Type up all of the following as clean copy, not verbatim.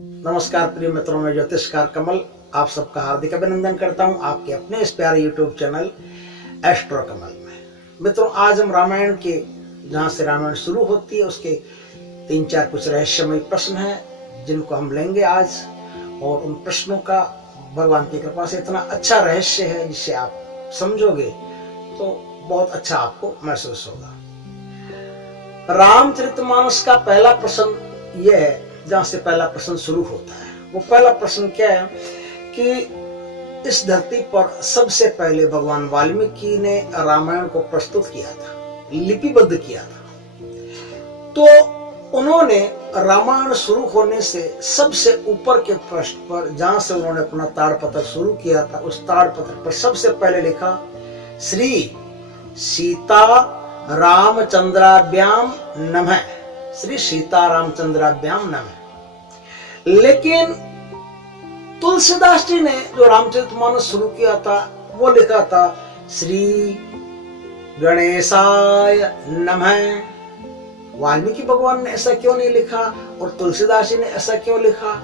नमस्कार प्रिय मित्रों, मैं ज्योतिषकार कमल आप सबका हार्दिक अभिनंदन करता हूं आपके अपने इस प्यारे यूट्यूब चैनल एस्ट्रो कमल में। मित्रों, आज हम रामायण के जहां से रामायण शुरू होती है उसके 3-4 कुछ रहस्यमय प्रश्न हैं जिनको हम लेंगे आज। और उन प्रश्नों का भगवान की कृपा से इतना अच्छा रहस्य है जिससे आप समझोगे तो बहुत अच्छा आपको महसूस होगा। रामचरितमानस का पहला प्रश्न यह है, जहां से पहला प्रश्न शुरू होता है। वो पहला प्रश्न क्या है कि इस धरती पर सबसे पहले भगवान वाल्मीकि ने रामायण को प्रस्तुत किया था, लिपिबद्ध किया था। तो उन्होंने रामायण शुरू होने से सबसे ऊपर के पृष्ठ पर, जहां से उन्होंने अपना ताड़पत्र शुरू किया था, उस ताड़पत्र पर सबसे पहले लिखा श्री सीता रामचंद्राभ्याम नमः। श्री सीता रामचंद्राभ्याम नमः। लेकिन तुलसीदास जी ने जो रामचरितमानस शुरू किया था वो लिखा था श्री गणेशाय नमः। वाल्मीकि भगवान ने ऐसा क्यों नहीं लिखा और तुलसीदास जी ने ऐसा क्यों लिखा?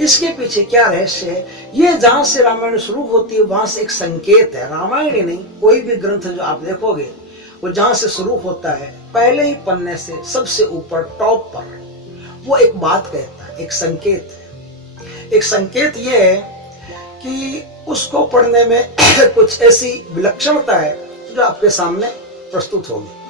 इसके पीछे क्या रहस्य है? ये जहां से रामायण शुरू होती है वहां से एक संकेत है। रामायण ही नहीं, कोई भी ग्रंथ जो आप देखोगे वो जहां से शुरू होता है पहले ही पन्ने से सबसे ऊपर टॉप पर वो एक बात कहता है, एक संकेत है। एक संकेत ये है कि उसको पढ़ने में कुछ ऐसी विलक्षणता है जो आपके सामने प्रस्तुत होगी।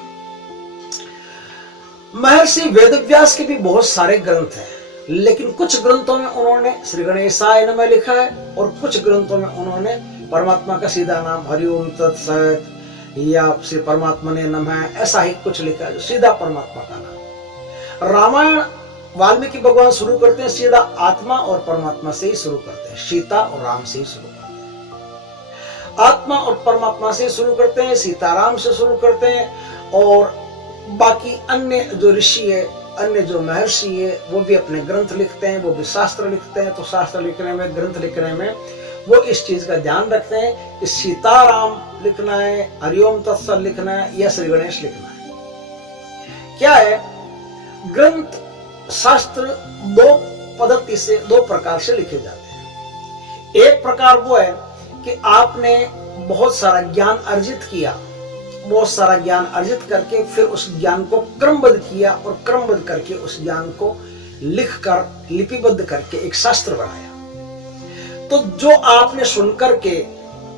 महर्षि वेदव्यास के भी बहुत सारे ग्रंथ हैं, लेकिन कुछ ग्रंथों में उन्होंने श्री गणेशाय नमः लिखा है और कुछ ग्रंथों में उन्होंने परमात्मा का सीधा नाम हरिओम तत्सत या श्री परमात्मा ने नमः ऐसा ही कुछ लिखा है, सीधा परमात्मा का नाम। रामायण वाल्मीकि भगवान शुरू करते हैं सीधा आत्मा और परमात्मा से ही शुरू करते हैं, सीता और राम से ही शुरू करते हैं। आत्मा और परमात्मा से शुरू करते हैं, सीताराम से शुरू करते हैं। और बाकी अन्य जो ऋषि है, अन्य जो महर्षि है, वो भी अपने ग्रंथ लिखते हैं, वो भी शास्त्र लिखते हैं। तो शास्त्र लिखने में, ग्रंथ लिखने में वो इस चीज का ध्यान रखते हैं कि सीताराम लिखना है, हरिओम तत्सत लिखना है या श्री गणेश लिखना है। क्या है, ग्रंथ शास्त्र दो पद्धति से, दो प्रकार से लिखे जाते हैं। एक प्रकार वो है कि आपने बहुत सारा ज्ञान अर्जित किया, बहुत सारा ज्ञान अर्जित करके फिर उस ज्ञान को क्रमबद्ध किया और क्रमबद्ध करके उस ज्ञान को लिखकर लिपिबद्ध करके एक शास्त्र बनाया। तो जो आपने सुन करके,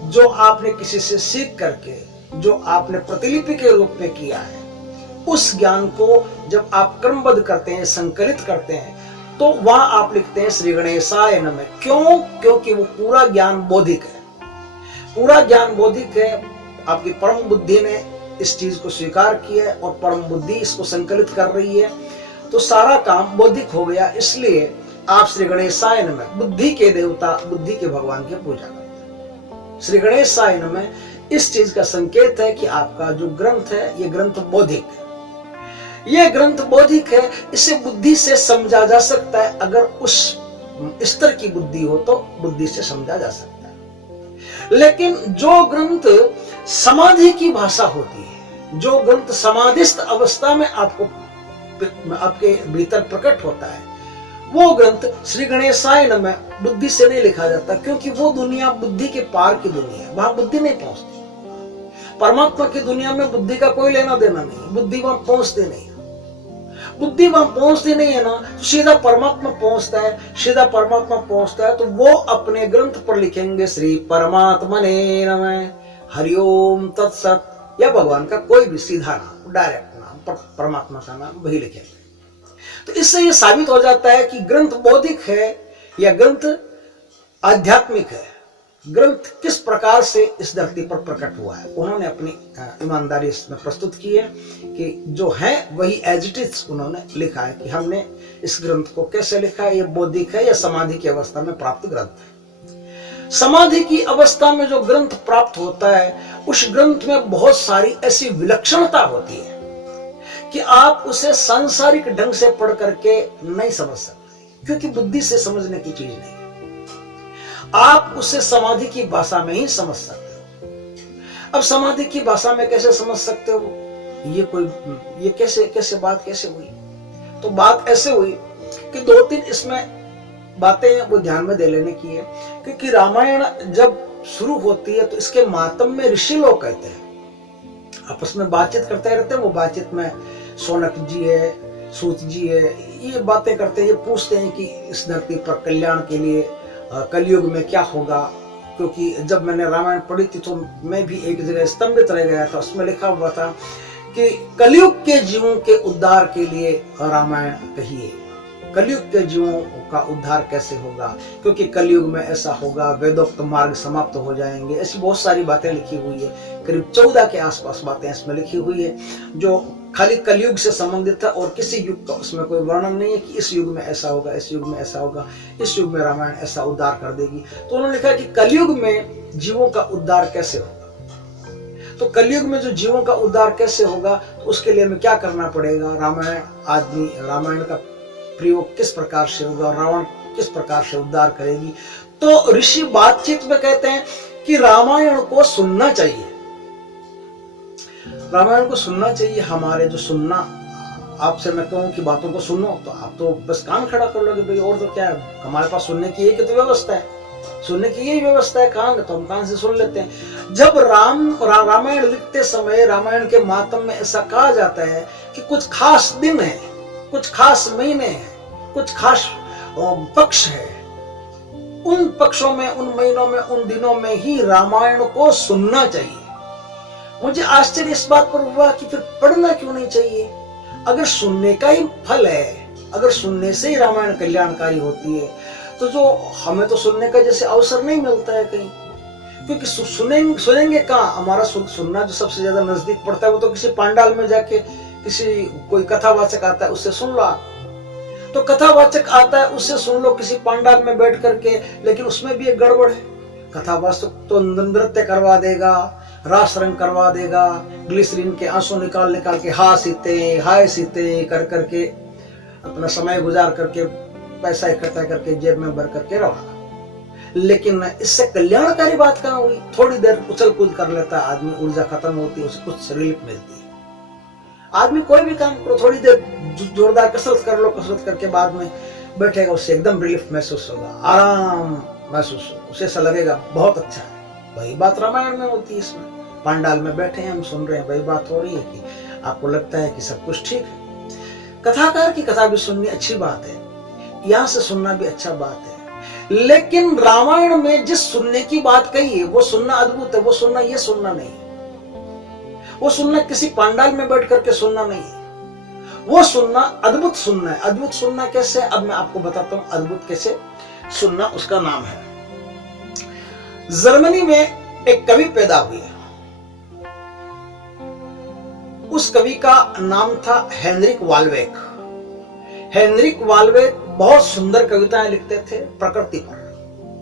जो आपने किसी से सीख करके, जो आपने प्रतिलिपि के रूप में किया है, उस ज्ञान को जब आप क्रमबद्ध करते हैं, संकलित करते हैं, तो वहां आप लिखते हैं श्री गणेशाय नमः। क्यों? क्योंकि वो पूरा ज्ञान बौद्धिक है, पूरा ज्ञान बौद्धिक है। आपकी परम बुद्धि ने इस चीज को स्वीकार किया है और परम बुद्धि इसको संकलित कर रही है, तो सारा काम बौद्धिक हो गया। इसलिए आप श्री गणेशाय नमः, बुद्धि के देवता, बुद्धि के भगवान की पूजा करते हैं। श्री गणेशाय नमः इस चीज का संकेत है कि आपका जो ग्रंथ है ये ग्रंथ बौद्धिक है। ये ग्रंथ बौद्धिक है, इसे बुद्धि से समझा जा सकता है। अगर उस स्तर की बुद्धि हो तो बुद्धि से समझा जा सकता है। लेकिन जो ग्रंथ समाधि की भाषा होती है, जो ग्रंथ समाधिस्थ अवस्था में आपके भीतर प्रकट होता है, वो ग्रंथ श्री गणेशाय नमः बुद्धि से नहीं लिखा जाता, क्योंकि वो दुनिया बुद्धि के पार की दुनिया है, वहां बुद्धि नहीं पहुंचती। परमात्मा की दुनिया में बुद्धि का कोई लेना देना नहीं, बुद्धि वहां पहुंचती नहीं। बुद्धि वहां पहुंचती नहीं है ना, तो सीधा परमात्मा पहुंचता है। सीधा परमात्मा पहुंचता है तो वो अपने ग्रंथ पर लिखेंगे श्री परमात्मने नमः, हरिओम तत्सत, या भगवान का कोई भी सीधा नाम, डायरेक्ट नाम, परमात्मा का नाम वही लिखेंगे। तो इससे ये साबित हो जाता है कि ग्रंथ बौद्धिक है या ग्रंथ आध्यात्मिक है। ग्रंथ किस प्रकार से इस धरती पर प्रकट हुआ है, उन्होंने अपनी ईमानदारी इसमें प्रस्तुत की है कि जो है वही एज इट इज उन्होंने लिखा है कि हमने इस ग्रंथ को कैसे लिखा है, ये बौद्धिक है या समाधि की अवस्था में प्राप्त ग्रंथ है। समाधि की अवस्था में जो ग्रंथ प्राप्त होता है, उस ग्रंथ में बहुत सारी ऐसी विलक्षणता होती है कि आप उसे सांसारिक ढंग से पढ़ करके नहीं समझ सकते, क्योंकि बुद्धि से समझने की चीज नहीं है। आप उसे समाधि की भाषा में ही समझ सकते हो। अब समाधि की भाषा में कैसे समझ सकते हो? ये कैसे बात कैसे हुई? तो बात ऐसे हुई कि 2-3 इसमें बातें वो ध्यान में दे लेने की है, क्योंकि रामायण जब शुरू होती है तो इसके मातम में ऋषि लोग कहते हैं, आपस में बातचीत करते रहते हैं। वो बातचीत में शौनक जी है, सूत जी है, ये बातें करते हैं, ये पूछते हैं कि इस धरती पर कल्याण के लिए कलयुग में क्या होगा। क्योंकि जब मैंने रामायण पढ़ी थी तो मैं भी एक जगह स्तंभित रह गया था, उसमें लिखा हुआ था कि कलयुग के जीवों के उद्धार के लिए रामायण कहिए। कलयुग के जीवों का उद्धार कैसे होगा, क्योंकि कलयुग में ऐसा होगा, वेदोक्त मार्ग समाप्त हो जाएंगे। ऐसी बहुत सारी बातें लिखी हुई है, करीब 14 के आसपास बातें इसमें लिखी हुई है, जो खाली कलयुग से संबंधित है और किसी युग का उसमें कोई वर्णन नहीं है कि इस युग में ऐसा होगा, इस युग में ऐसा होगा, इस युग में रामायण ऐसा उद्धार कर देगी। तो उन्होंने लिखा कि कलयुग में जीवों का उद्धार कैसे होगा। तो कलयुग में जो जीवों का उद्धार कैसे होगा, तो उसके लिए हमें क्या करना पड़ेगा। रामायण का प्रयोग किस प्रकार से होगा, रावण किस प्रकार से उद्धार करेगी। तो ऋषि बातचीत में कहते हैं कि रामायण को सुनना चाहिए, रामायण को सुनना चाहिए। हमारे जो सुनना, आपसे मैं कहूं कि बातों को सुनो तो आप तो बस कान खड़ा कर लोगे भाई, और तो क्या है, हमारे पास सुनने की एक तो व्यवस्था है, सुनने की यही व्यवस्था है, कान, तो हम कान से सुन लेते हैं। जब रामायण लिखते समय रामायण के मातम में ऐसा कहा जाता है कि कुछ खास दिन है, कुछ खास महीने हैं, कुछ खास पक्ष है, उन पक्षों में, उन महीनों में, उन दिनों में ही रामायण को सुनना चाहिए। मुझे आश्चर्य इस बात पर हुआ कि फिर पढ़ना क्यों नहीं चाहिए। अगर सुनने का ही फल है, अगर सुनने से ही रामायण कल्याणकारी होती है, तो जो हमें तो सुनने का जैसे अवसर नहीं मिलता है कहीं, क्योंकि सुनेंगे कहाँ। हमारा सुनना जो सबसे ज्यादा नजदीक पड़ता है वो तो किसी पंडाल में जाके किसी कोई कथावाचक आता है उससे सुन लो आप, तो कथावाचक आता है उससे सुन लो किसी पंडाल में बैठ करके। लेकिन उसमें भी एक गड़बड़ है, कथावाचक तो नृत्य करवा देगा, रास रंग करवा देगा, ग्लिसरीन के आंसू निकाल के हाय सीते कर करके अपना समय गुजार करके पैसा इकट्ठा करके जेब में भर करके रवाना। लेकिन इससे कल्याणकारी बात कहाँ हुई। थोड़ी देर उछल कूद कर लेता है आदमी, ऊर्जा खत्म होती है, उसे कुछ रिलीफ मिलती है। आदमी कोई भी काम करो, थोड़ी देर जोरदार कसरत कर लो, कसरत करके बाद में बैठेगा, उससे एकदम रिलीफ महसूस होगा, आराम महसूस होगा, उसे ऐसा लगेगा बहुत अच्छा है। वही बात रामायण में होती है। इसमें पंडाल में बैठे हैं, हम सुन रहे हैं, वही बात हो रही है कि आपको लगता है कि सब कुछ ठीक है। कथाकार की कथा भी सुननी अच्छी बात है, यहां से सुनना भी अच्छा बात है। लेकिन रामायण में जिस सुनने की बात कही है वो सुनना अद्भुत है, वो सुनना ये सुनना नहीं है, वो सुनना किसी पंडाल में बैठ करके सुनना नहीं है, वो सुनना अद्भुत सुनना है। अद्भुत सुनना कैसे, अब मैं आपको बताता हूं अद्भुत कैसे सुनना, उसका नाम है। जर्मनी में एक कवि पैदा हुए, उस कवि का नाम था हेनरिक वाल्वेक। हेनरिक वाल्वेक बहुत सुंदर कविताएं लिखते थे प्रकृति पर,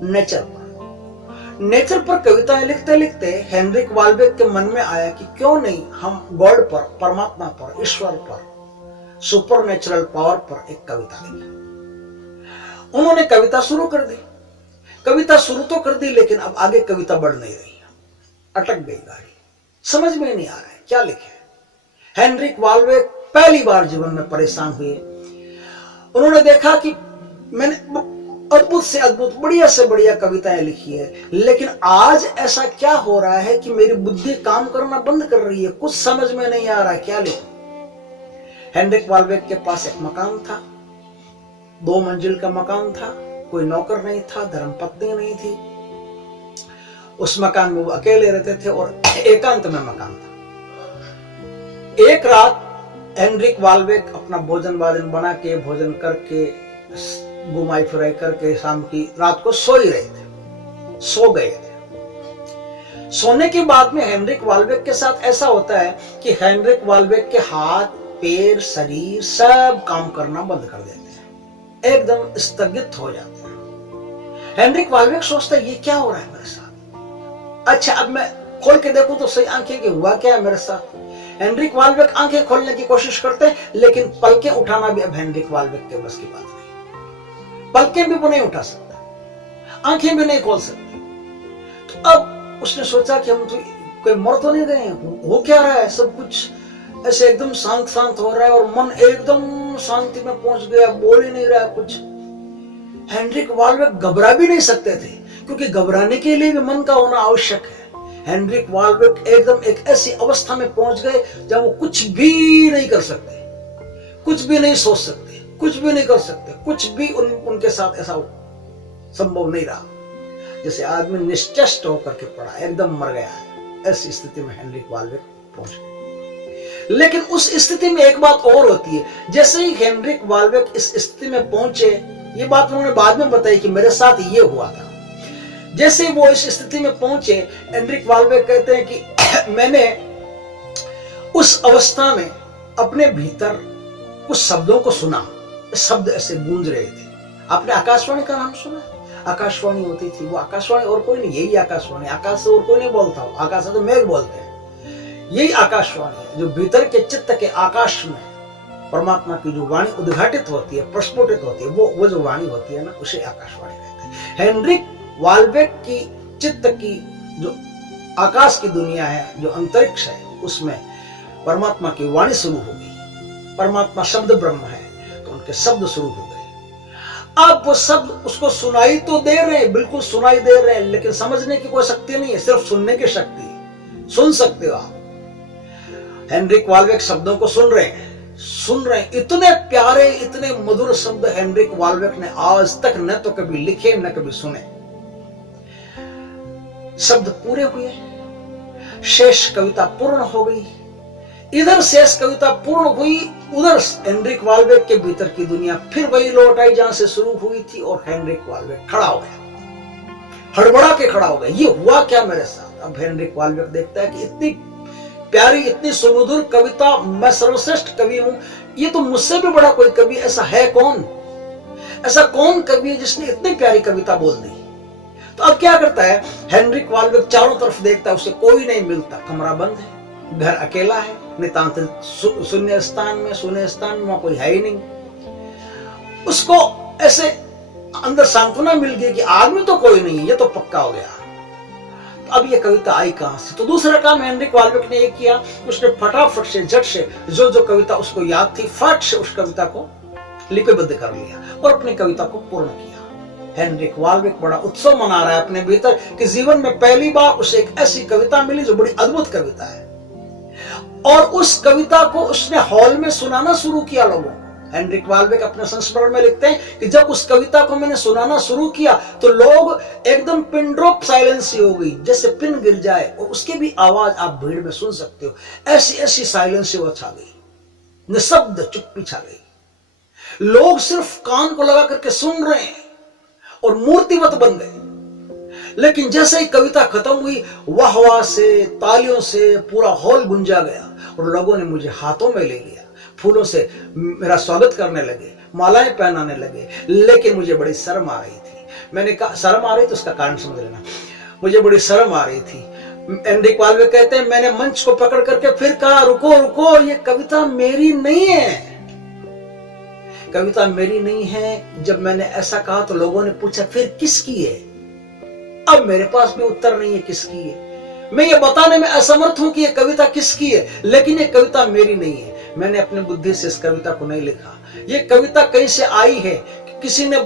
नेचर पर कविताएं लिखते लिखते हेनरिक वाल्वेक के मन में आया कि क्यों नहीं हम गॉड पर, परमात्मा पर, ईश्वर पर, सुपर नेचुरल पावर पर एक कविता लिखी। उन्होंने कविता शुरू कर दी। कविता शुरू तो कर दी, लेकिन अब आगे कविता बढ़ नहीं रही, अटक गई गाड़ी, समझ में नहीं आ रहा है क्या लिखे। हेनरिक वाल्वेक पहली बार जीवन में परेशान हुए। उन्होंने देखा कि मैंने अद्भुत से अद्भुत, बढ़िया से बढ़िया कविताएं लिखी है, लेकिन आज ऐसा क्या हो रहा है कि मेरी बुद्धि काम करना बंद कर रही है, कुछ समझ में नहीं आ रहा है, क्या लिखूं। हेनरिक वाल्वेक के पास एक मकान था, 2 मंजिल का मकान था, कोई नौकर नहीं था, धर्मपत्नी नहीं थी। उस मकान में वो अकेले रहते थे और एकांत में मकान था। एक रात हेनरिक वाल्वेक अपना भोजन बना के, भोजन करके, घुमाई फिराई करके शाम की रात को सो ही रहे थे, सो गए थे। सोने के बाद में हेनरिक वाल्वेक के साथ ऐसा होता है कि हेनरिक वाल्वेक के हाथ, पैर, शरीर सब काम करना बंद कर देते हैं, एकदम स्थगित हो जाते हैं। हेनरिक वाल्वेक सोचता है ये क्या हो रहा है मेरे साथ। अच्छा, अब मैं खोल के देखूं तो सही आंखें कि हुआ क्या है मेरे साथ। हेनरिक वाल्वेक आंखें खोलने की कोशिश करते हैं, लेकिन पलकें उठाना भी अब हेनरिक वाल्वेक के बस की बात नहीं। पलकें भी वो नहीं उठा सकता, आंखें भी नहीं खोल सकते। तो अब उसने सोचा कि हम तो कोई मर तो नहीं गए, हो क्या रहा है, सब कुछ ऐसे एकदम शांत शांत हो रहा है और मन एकदम शांति में पहुंच गया, बोल ही नहीं रहा है कुछ। हेनरिक वाल्वेक घबरा भी नहीं सकते थे, क्योंकि घबराने के लिए भी मन का होना आवश्यक है। हेनरिक वाल्वेक एकदम एक ऐसी अवस्था में पहुंच गए जब वो कुछ भी नहीं कर सकते, कुछ भी नहीं सोच सकते, कुछ भी नहीं कर सकते, कुछ भी उनके साथ ऐसा संभव नहीं रहा। जैसे आदमी निश्चेष्ट होकर के पड़ा, एकदम मर गया है, ऐसी स्थिति में हेनरिक वाल्वेक पहुंच गए। लेकिन उस स्थिति में एक बात और होती है, जैसे ही हेनरिक वाल्वेक इस स्थिति में पहुंचे, ये बात उन्होंने बाद में बताई कि मेरे साथ ये हुआ था। जैसे वो इस स्थिति में पहुंचे, हेनरिक वाल्वेक कहते हैं कि मैंने उस अवस्था में अपने भीतर कुछ शब्दों को सुना। शब्द ऐसे गूंज रहे थे। आपने आकाशवाणी का नाम सुना? आकाशवाणी होती थी, वो आकाशवाणी और कोई नहीं, यही आकाशवाणी। आकाश से और कोई नहीं बोलता, आकाश से तो मेघ बोलते हैं। यही आकाशवाणी है जो भीतर के चित्त के आकाश में परमात्मा की जो वाणी उद्घाटित होती है, प्रस्फुटित होती है, वो जो वाणी होती है ना, उसे आकाशवाणी कहते हैं। हेनरिक वाल्वेक की चित्त की जो आकाश की दुनिया है, जो अंतरिक्ष है, उसमें परमात्मा की वाणी शुरू हो गई। परमात्मा शब्द ब्रह्म है, तो उनके शब्द शुरू हो गए। अब वो शब्द उसको सुनाई तो दे रहे हैं, बिल्कुल सुनाई दे रहे हैं, लेकिन समझने की कोई शक्ति नहीं है, सिर्फ सुनने की शक्ति है। सुन सकते हो आप। हेनरिक वाल्वेक शब्दों को सुन रहे हैं, इतने प्यारे, इतने मधुर शब्द हेनरिक वाल्वेक ने आज तक न तो कभी लिखे न कभी सुने। शब्द पूरे हुए, शेष कविता पूर्ण हो गई। इधर शेष कविता पूर्ण हुई, उधर हेनरिक वाल्वेक के भीतर की दुनिया फिर वही लौट आई जहां से शुरू हुई थी, और हेनरिक वाल्वेक खड़ा हो गया, हड़बड़ा के खड़ा हो गया। ये हुआ क्या मेरे साथ? अब हेनरिक वाल्वेक देखता है कि इतनी प्यारी, इतनी सुमधुर कविता, मैं सर्वश्रेष्ठ कवि हूं, ये तो मुझसे भी बड़ा कोई कवि ऐसा है कौन? ऐसा कौन कवि है जिसने इतनी प्यारी कविता बोल दी? तो अब क्या करता है हेनरिक वाल्वेक? चारों तरफ देखता है, उसे कोई नहीं मिलता, कमरा बंद है, घर अकेला है, नितांत शून्य स्थान में कोई है ही नहीं। उसको ऐसे अंदर सांत्वना मिल गई कि आदमी तो कोई नहीं है, ये तो पक्का हो गया। तो अब ये कविता आई कहां से? तो दूसरा काम हेनरिक वाल्वेक ने ये किया, उसने फटाफट से, झट से जो कविता उसको याद थी, फट से उस कविता को लिपिबद्ध कर लिया और अपनी कविता को पूर्ण किया। हेनरिक वाल्वेक बड़ा उत्सव मना रहा है अपने भीतर कि जीवन में पहली बार उसे एक ऐसी कविता मिली जो बड़ी अद्भुत कविता है, और उस कविता को उसने हॉल में सुनाना शुरू किया लोगों। हेनरिक वाल्वेक अपने संस्मरण में लिखते हैं कि जब उस कविता को मैंने सुनाना शुरू किया तो लोग एकदम पिन ड्रॉप साइलेंस हो गई, जैसे पिन गिर जाए और उसकी भी आवाज आप भीड़ में सुन सकते हो, ऐसी ऐसी साइलेंस वो छा गई, निशब्द चुप्पी छा गई। लोग सिर्फ कान को लगा करके सुन रहे हैं और मूर्तिवत बन गए। लेकिन जैसे ही कविता खत्म हुई, वाह वाह से, तालियों से पूरा हॉल गुंजा गया और लोगों ने मुझे हाथों में ले लिया, फूलों से मेरा स्वागत करने लगे, मालाएं पहनाने लगे। लेकिन मुझे बड़ी शर्म आ रही थी। मैंने कहा शर्म आ रही थी, उसका कारण समझ लेना। मुझे बड़ी शर्म आ रही थी। हेनरिक वाल्वेक कहते हैं, मैंने मंच को पकड़ करके फिर कहा, रुको रुको, ये कविता मेरी नहीं है, कविता मेरी नहीं है। जब मैंने ऐसा कहा तो लोगों ने पूछा फिर किसकी है? अब मेरे पास भी उत्तर नहीं है किसकी है। मैं ये बताने में असमर्थ हूं कि ये कविता किसकी है, लेकिन ये कविता मेरी नहीं है। मैंने अपने बुद्धि से इस कविता को नहीं लिखा, ये कविता कहीं से आई है, किसी ने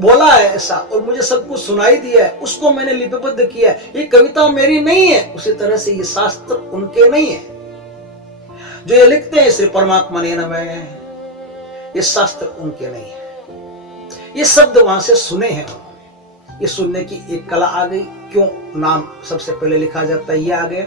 बोला है ऐसा और मुझे सब कुछ सुनाई दिया है, उसको मैंने लिपिबद्ध किया है। ये कविता मेरी नहीं है। उसी तरह से ये शास्त्र उनके नहीं है जो ये लिखते हैं श्री परमात्मा ने नमः, ये शास्त्र उनके नहीं है। ये शब्द वहां से सुने हैं उन्होंने, ये सुनने की एक कला आ गई। क्यों नाम सबसे पहले लिखा जाता है, ये आ गया।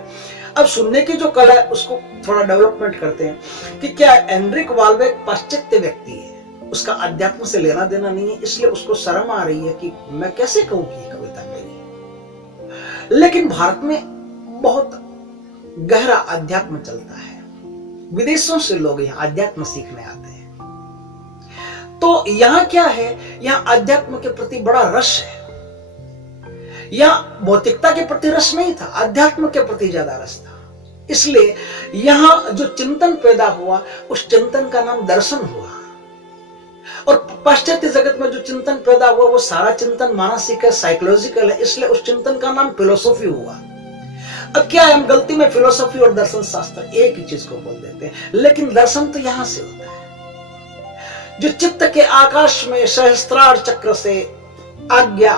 अब सुनने की जो कला है उसको थोड़ा डेवलपमेंट करते हैं कि क्या हेनरिक वाल्वेक पाश्चात्य व्यक्ति है, उसका अध्यात्म से लेना देना नहीं है, इसलिए उसको शर्म आ रही है कि मैं कैसे कहूं कि ये कविता मेरी है। लेकिन भारत में बहुत गहरा अध्यात्म चलता है, विदेशों से लोग यहाँ अध्यात्म सीखने आते हैं। तो यहाँ क्या है, यहाँ अध्यात्म के प्रति बड़ा रस है। यहाँ भौतिकता के प्रति रस नहीं था, अध्यात्म के प्रति ज्यादा रस था। इसलिए यहाँ जो चिंतन पैदा हुआ, उस चिंतन का नाम दर्शन हुआ। और पाश्चात्य जगत में जो चिंतन पैदा हुआ वो सारा चिंतन मानसिक है, साइकोलॉजिकल है, इसलिए उस चिंतन का नाम फिलोसॉफी हुआ। अब क्या है, हम गलती में फिलोसॉफी और दर्शन शास्त्र एक ही चीज को बोल देते हैं, लेकिन दर्शन तो यहां से होता है। जो चित्त के आकाश में सहस्त्रार चक्र से आज्ञा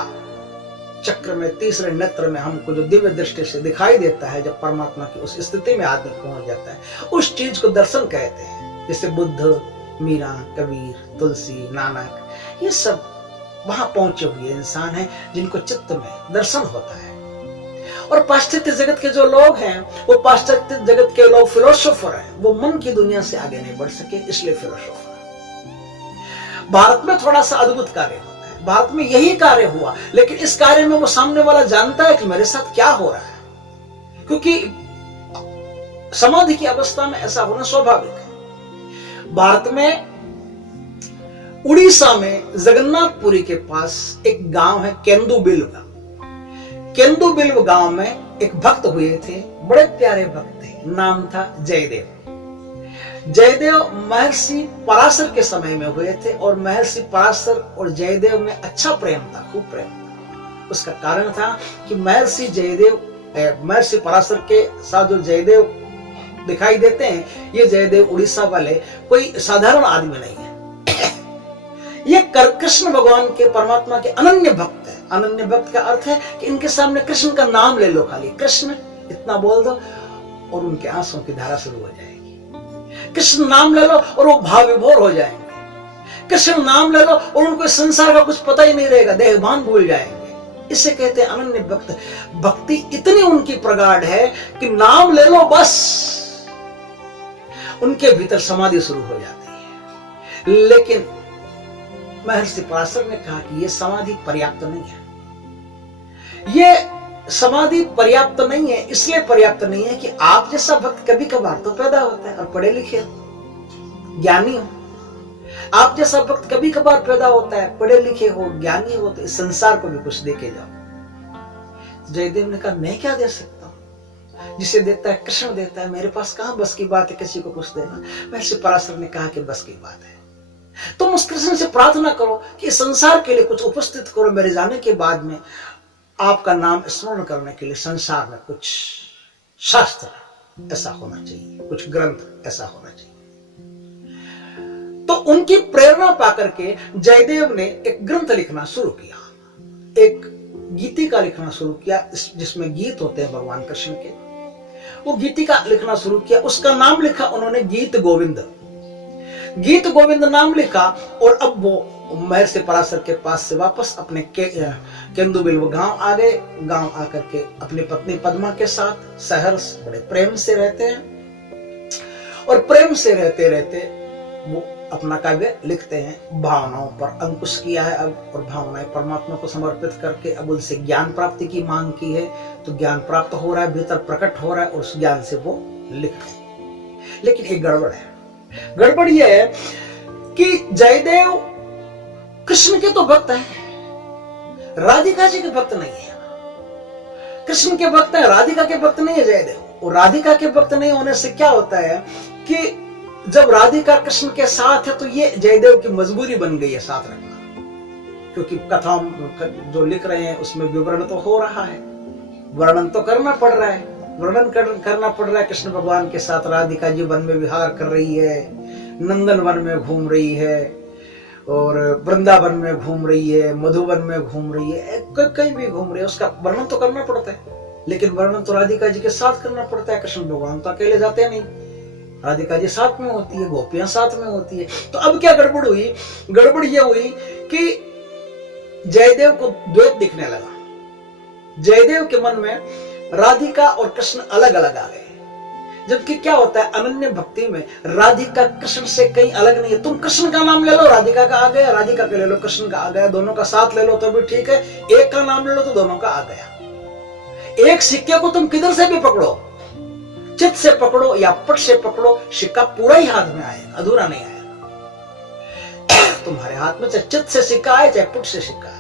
चक्र में तीसरे नेत्र में हमको जो दिव्य दृष्टि से दिखाई देता है, जब परमात्मा की उस स्थिति में आदमी पहुंच जाता है, उस चीज को दर्शन कहते हैं। जैसे बुद्ध, मीरा, कबीर, तुलसी, नानक, ये सब वहां पहुंचे हुए इंसान हैं जिनको चित्त में दर्शन होता है। और पाश्चात्य जगत के जो लोग हैं, वो पाश्चात्य जगत के लोग फिलोसोफर हैं, वो मन की दुनिया से आगे नहीं बढ़ सके, इसलिए फिलोसोफर। भारत में थोड़ा सा अद्भुत कार्य होता है, भारत में यही कार्य हुआ, लेकिन इस कार्य में वो सामने वाला जानता है कि मेरे साथ क्या हो रहा है, क्योंकि समाधि की अवस्था में ऐसा होना स्वाभाविक है। भारत में उड़ीसा में जगन्नाथपुरी के पास एक गांव है केंदुबिल्व। केंदुबिल्व गांव में एक भक्त हुए थे, बड़े प्यारे भक्त थे, नाम था जयदेव। जयदेव महर्षि पराशर के समय में हुए थे और महर्षि पराशर और जयदेव में अच्छा प्रेम था, खूब प्रेम था। उसका कारण था कि महर्षि पराशर के साथ जो जयदेव दिखाई देते हैं, ये जयदेव उड़ीसा वाले कोई साधारण आदमी नहीं है। ये कृष्ण भगवान के, परमात्मा के अनन्य भक्त है। अनन्य भक्त का अर्थ है कि इनके सामने कृष्ण का नाम ले लो, खाली कृष्ण इतना बोल दो और उनके आंसुओं की धारा शुरू हो जाएगी। कृष्ण नाम ले लो और वो भाव विभोर हो जाएंगे। कृष्ण नाम ले लो और उनको संसार का कुछ पता ही नहीं रहेगा, देहभान भूल जाएंगे। इसे कहते हैं अनन्य भक्त। भक्ति इतनी उनकी प्रगाढ़ है कि नाम ले लो बस, उनके भीतर समाधि शुरू हो जाती है। लेकिन महर्षि पराशर ने कहा कि यह समाधि पर्याप्त नहीं है। यह समाधि पर्याप्त नहीं है, इसलिए पर्याप्त नहीं है कि आप जैसा भक्त कभी कभार तो पैदा होता है और पढ़े लिखे ज्ञानी हो। आप जैसा भक्त कभी कभार पैदा होता है, पढ़े लिखे हो, ज्ञानी हो, तो इस संसार को भी कुछ दे के जाओ। जयदेव ने कहा मैं क्या दे सकता हूं, जिसे देता है कृष्ण देता है, मेरे पास कहां बस की बात है किसी को कुछ देना। महर्षि पराशर ने कहा कि बस की बात है, तुम उस कृष्ण से प्रार्थना करो कि संसार के लिए कुछ उपस्थित करो। मेरे जाने के बाद में आपका नाम स्मरण करने के लिए संसार में कुछ शास्त्र ऐसा होना चाहिए, कुछ ग्रंथ ऐसा होना चाहिए। तो उनकी प्रेरणा पाकर के जयदेव ने एक ग्रंथ लिखना शुरू किया, एक गीतिका लिखना शुरू किया, जिसमें गीत होते हैं भगवान कृष्ण के। वो गीतिका लिखना शुरू किया, उसका नाम लिखा उन्होंने गीत गोविंद। गीत गोविंद नाम लिखा और अब वो महर्षि पराशर के पास से वापस अपने केंदुबिल्व गांव आ गए। गांव आकर के अपनी पत्नी पद्मा के साथ सहर्ष बड़े प्रेम से रहते हैं और प्रेम से रहते रहते वो अपना काव्य लिखते हैं। भावनाओं पर अंकुश किया है अब, और भावनाएं परमात्मा को समर्पित करके अब उनसे ज्ञान प्राप्ति की मांग की है। तो ज्ञान प्राप्त हो रहा है, भीतर प्रकट हो रहा है और उस ज्ञान से वो लिख रहे हैं। लेकिन एक गड़बड़ है। गड़बड़ यह है कि जयदेव कृष्ण के तो भक्त हैं, राधिका जी के भक्त नहीं है। कृष्ण के भक्त है, राधिका के भक्त नहीं है जयदेव। और राधिका के भक्त नहीं होने से क्या होता है कि जब राधिका कृष्ण के साथ है तो ये जयदेव की मजबूरी बन गई है साथ रखना, क्योंकि कथाओं जो लिख रहे हैं उसमें विवरण तो हो रहा है, वर्णन तो करना पड़ रहा है, वर्णन करना पड़ रहा है। कृष्ण भगवान के साथ राधिका जी वन में विहार कर रही है, नंदन वन में घूम रही है और वृंदावन में घूम रही है, मधुवन में घूम रही है, कहीं भी घूम रही है, उसका वर्णन तो करना पड़ता है। लेकिन वर्णन तो राधिका जी के साथ करना पड़ता है। कृष्ण भगवान तो अकेले जाते नहीं, राधिका जी साथ में होती है, गोपियां साथ में होती है। तो अब क्या गड़बड़ हुई? गड़बड़ यह हुई कि जयदेव को द्वैत दिखने लगा। जयदेव के मन में राधिका और कृष्ण अलग अलग आ गए। जबकि क्या होता है अनन्य भक्ति में, राधिका कृष्ण से कहीं अलग नहीं है। तुम कृष्ण का नाम ले लो, राधिका का आ गया, राधिका का ले लो, कृष्ण का आ गया, दोनों का साथ ले लो तो भी ठीक है, एक का नाम ले लो तो दोनों का आ गया। एक सिक्के को तुम किधर से भी पकड़ो, चित से पकड़ो या पट से पकड़ो, सिक्का पूरा ही हाथ में आएगा, अधूरा नहीं आएगा। तुम्हारे हाथ में चाहे चित से सिक्का आए चाहे पुट से सिक्का आए,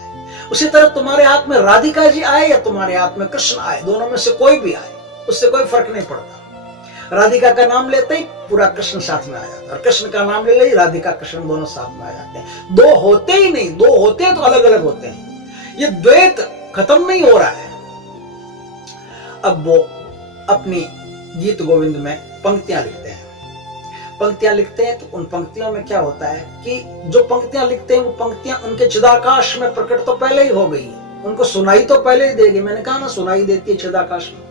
उसी तरह तुम्हारे हाथ में राधिका जी आए या तुम्हारे हाथ में कृष्ण आए, दोनों में से कोई भी आए, उससे कोई फर्क नहीं पड़ता। राधिका का नाम लेते ही पूरा कृष्ण साथ में आ जाता है और कृष्ण का नाम ले ले राधिका कृष्ण दोनों साथ में आ जाते हैं। दो होते ही नहीं, दो होते हैं तो अलग अलग होते हैं। ये द्वैत खत्म नहीं हो रहा है। अब वो अपनी गीत गोविंद में पंक्तियां लिखते हैं। पंक्तियां लिखते हैं तो उन पंक्तियों में क्या होता है कि जो पंक्तियां लिखते हैं वो पंक्तियां उनके चिदाकाश में प्रकट तो पहले ही हो गई है, उनको सुनाई तो पहले ही देगी। मैंने कहा ना, सुनाई देती है चिदाकाश में,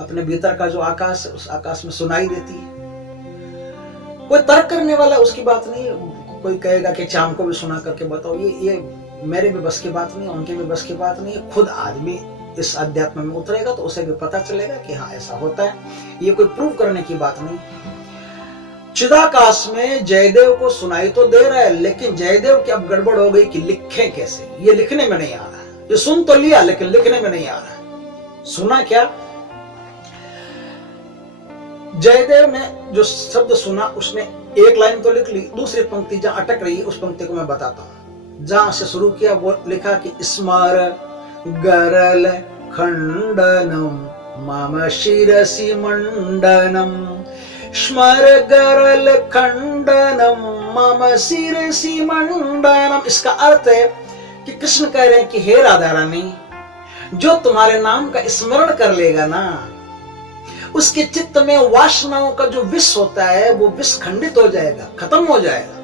अपने भीतर का जो आकाश है उस आकाश में सुनाई देती है। कोई तर्क करने वाला उसकी बात नहीं है, कोई कहेगा कि चाम को भी सुना करके बताओ, ये मेरे भी बस की बात नहीं है, उनके भी बस की बात नहीं है। खुद आदमी इस अध्यात्म में उतरेगा तो उसे भी पता चलेगा कि हाँ ऐसा होता है। ये कोई प्रूव करने की बात नहीं। चिदाकाश में जयदेव को सुनाई तो दे रहा है, लेकिन जयदेव की अब गड़बड़ हो गई कि लिखें कैसे, ये लिखने में नहीं आ रहा है। ये सुन तो लिया लेकिन लिखने में नहीं आ रहा है। सुना क्या, जयदेव ने जो शब्द सुना उसने एक लाइन तो लिख ली, दूसरी पंक्ति जहां अटक रही है उस पंक्ति को मैं बताता हूं। जहां से शुरू किया वो लिखा कि स्मर गरल खंडनम मम शिरसि मंडनम, स्मर गरल खंडनम मम शिरसि मंडनम। इसका अर्थ है कि कृष्ण कह रहे हैं कि हे राधा रानी, जो तुम्हारे नाम का स्मरण कर लेगा ना, उसके चित्त में वासनाओं का जो विष होता है वो विष खंडित हो जाएगा, खत्म हो जाएगा,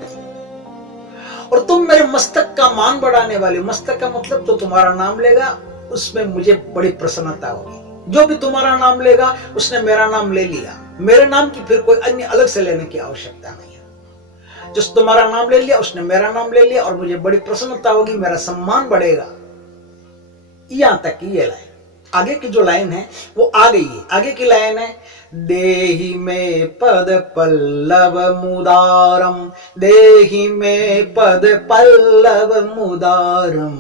और तुम मेरे मस्तक का मान बढ़ाने वाले, मस्तक का मतलब जो तुम्हारा नाम लेगा उसमें मुझे बड़ी प्रसन्नता होगी। जो भी तुम्हारा नाम लेगा उसने मेरा नाम ले लिया, मेरे नाम की फिर कोई अन्य अलग से लेने की आवश्यकता नहीं है। जिस तुम्हारा नाम ले लिया उसने मेरा नाम ले लिया और मुझे बड़ी प्रसन्नता होगी, मेरा सम्मान बढ़ेगा। यहां तक की ये लाइन। आगे की जो लाइन है वो आ गई है। आगे की लाइन है, देहि में पद पल्लव मुदारम, देहि में पद पल्लव मुदारम,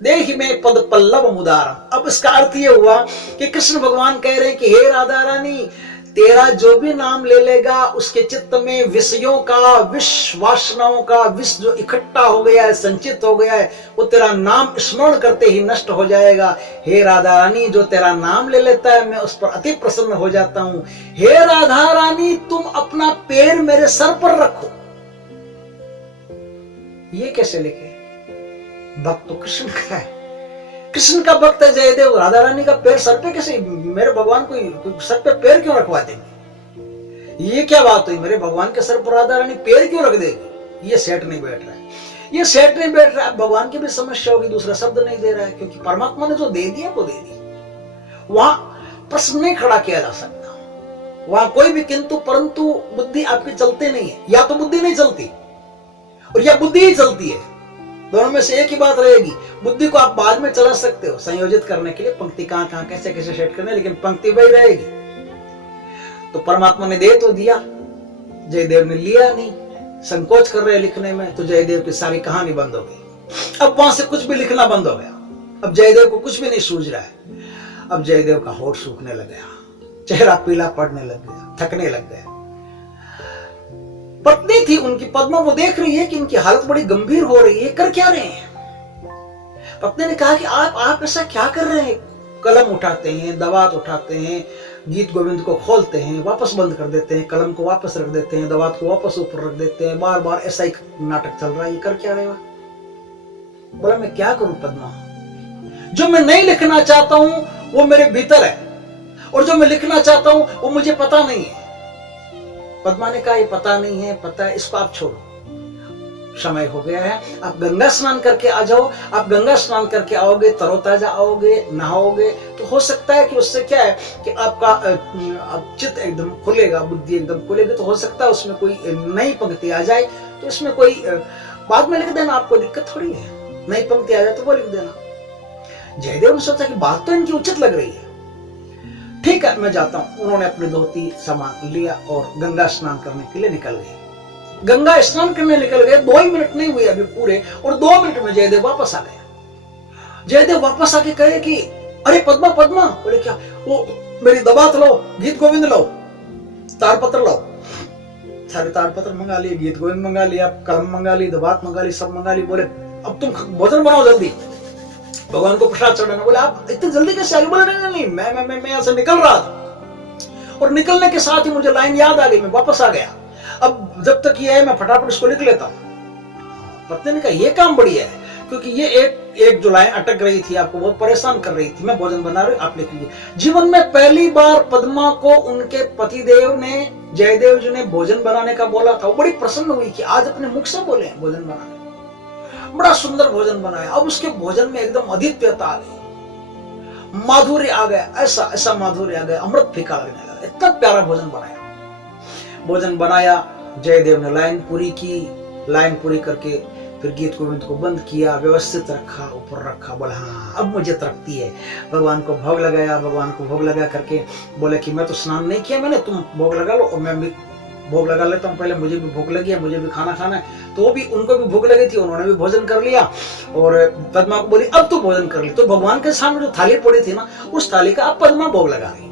देहि में पद पल्लव मुदारम। अब इसका अर्थ ये हुआ कि कृष्ण भगवान कह रहे हैं कि हे राधा रानी, तेरा जो भी नाम ले लेगा उसके चित्त में विषयों का, विष वासनाओं का विष जो इकट्ठा हो गया है, संचित हो गया है, वो तेरा नाम स्मरण करते ही नष्ट हो जाएगा। हे राधा रानी, जो तेरा नाम ले लेता है मैं उस पर अति प्रसन्न हो जाता हूं। हे राधा रानी, तुम अपना पैर मेरे सर पर रखो। ये कैसे लिखे? भक्त तो कृष्ण का है, कृष्ण का भक्त है जयदेव, राधा रानी का पैर सर पे कैसे? मेरे भगवान को सर पे पैर क्यों रखवा देंगे? ये क्या बात हुई? मेरे भगवान के सर पर राधा रानी पैर क्यों रख देगी? ये सेट नहीं बैठ रहा है, ये सेट नहीं बैठ रहा है। भगवान की भी समस्या होगी, दूसरा शब्द नहीं दे रहा है, क्योंकि परमात्मा ने जो दे दिया वो दे दिया। वहां प्रश्न नहीं खड़ा किया जा सकता, वहां कोई भी किंतु परंतु बुद्धि आपकी चलते नहीं है। या तो बुद्धि नहीं चलती और या बुद्धि ही चलती है, दोनों में से एक ही बात रहेगी। बुद्धि को आप बाद में चला सकते हो संयोजित करने के लिए, पंक्ति कहां कहां कैसे कैसे सेट करने, लेकिन पंक्ति वही रहेगी। तो परमात्मा ने दे तो दिया, जयदेव ने लिया नहीं, संकोच कर रहे लिखने में, तो जयदेव की सारी कहानी बंद हो गई। अब वहां से कुछ भी लिखना बंद हो गया, अब जयदेव को कुछ भी नहीं सूझ रहा है। अब जयदेव का होठ सूखने लग गया, चेहरा पीला पड़ने लग गया, थकने लग गया। पत्नी थी उनकी पद्मा, वो देख रही है कि इनकी हालत बड़ी गंभीर हो रही है, कर क्या रहे हैं? पत्नी ने कहा कि आप ऐसा क्या कर रहे हैं? कलम उठाते हैं, दवात उठाते हैं, गीत गोविंद को खोलते हैं, वापस बंद कर देते हैं, कलम को वापस रख देते हैं, दवात को वापस ऊपर रख देते हैं, बार बार ऐसा ही नाटक चल रहा है, ये कर क्या रहे हो? बोला मैं क्या करूं पद्मा, जो मैं नहीं लिखना चाहता हूं वो मेरे भीतर है, और जो मैं लिखना चाहता हूं वो मुझे पता नहीं है। पद्मा ने कहा ये पता नहीं है, पता है, इसको आप छोड़ो, समय हो गया है, आप गंगा स्नान करके आ जाओ। आप गंगा स्नान करके आओगे, तरोताजा आओगे, नहाओगे, तो हो सकता है कि उससे क्या है कि आपका चित्त एकदम खुलेगा, बुद्धि एकदम खुलेगी, तो हो सकता है उसमें कोई नई पंक्ति आ जाए, तो इसमें कोई बाद में लिख देना, आपको दिक्कत थोड़ी है, नई पंक्ति आ जाए तो वो लिख देना। जयदेव ने सोचा कि बात तो इनकी उचित लग रही है, ठीक है मैं जाता हूं। उन्होंने अपनी धोती सामान लिया और गंगा स्नान करने के लिए निकल गए। गंगा स्नान करने निकल गए, 2 ही मिनट नहीं हुए अभी पूरे, और 2 मिनट में जयदेव वापस आ गया। जयदेव वापस आके कहे कि अरे पद्मा पद्मा। बोले क्या? वो मेरी दबात लो, गीत गोविंद लो, ताड़पत्र लो। सारे ताड़पत्र मंगा लिए, गीत गोविंद मंगा लिया, कलम मंगा ली, दबात मंगा ली, सब मंगा ली। बोले अब तुम भोजन बनाओ जल्दी, भगवान को प्रसाद चढ़ाना। बोले आप इतनी जल्दी कैसे आगे? बोले नहीं, मैं यहाँ से निकल रहा था और निकलने के साथ ही मुझे लाइन याद आ गई, मैं वापस आ गया। अब जब तक ये है मैं फटाफट इसको लिख लेता हूं। पत्नी ने कहा ये काम बढ़िया है, क्योंकि ये एक जो लाइन अटक रही थी, आपको बहुत परेशान कर रही थी, मैं भोजन बना रही हूं, आप लिख लीजिए। जीवन में पहली बार पद्मा को उनके पतिदेव ने जयदेव जी ने भोजन बनाने का बोला था, वो बड़ी प्रसन्न हुई कि आज अपने मुख से बोले भोजन बनाने। बड़ा सुंदर भोजन बनाया। अब उसके भोजन में एकदम अद्वितीयता आ गई, माधुर्य आ गया, ऐसा ऐसा माधुर्य आ गया, अमृत फीका लगने लगा। इतना प्यारा भोजन बनाया। भोजन बनाया, जयदेव ने लाइन पूरी की। लाइन पूरी करके फिर गीत गोविंद को बंद किया, व्यवस्थित रखा, ऊपर रखा। बोला हाँ अब मुझे तृप्ति है। भगवान को भोग लगाया। भगवान को भोग लगा करके बोले कि मैं तो स्नान नहीं किया मैंने, तुम भोग लगा लो और मैं भी भोग लगा लेता हूँ। पहले मुझे भी भूख लगी है, मुझे भी खाना खाना है। तो वो भी, उनको भी भूख लगी थी, उन्होंने भी भोजन कर लिया। और पद्मा को बोली अब तो भोजन कर ली। तो भगवान के सामने जो थाली पड़ी थी ना, उस थाली का अब पद्मा भोग लगा रही है।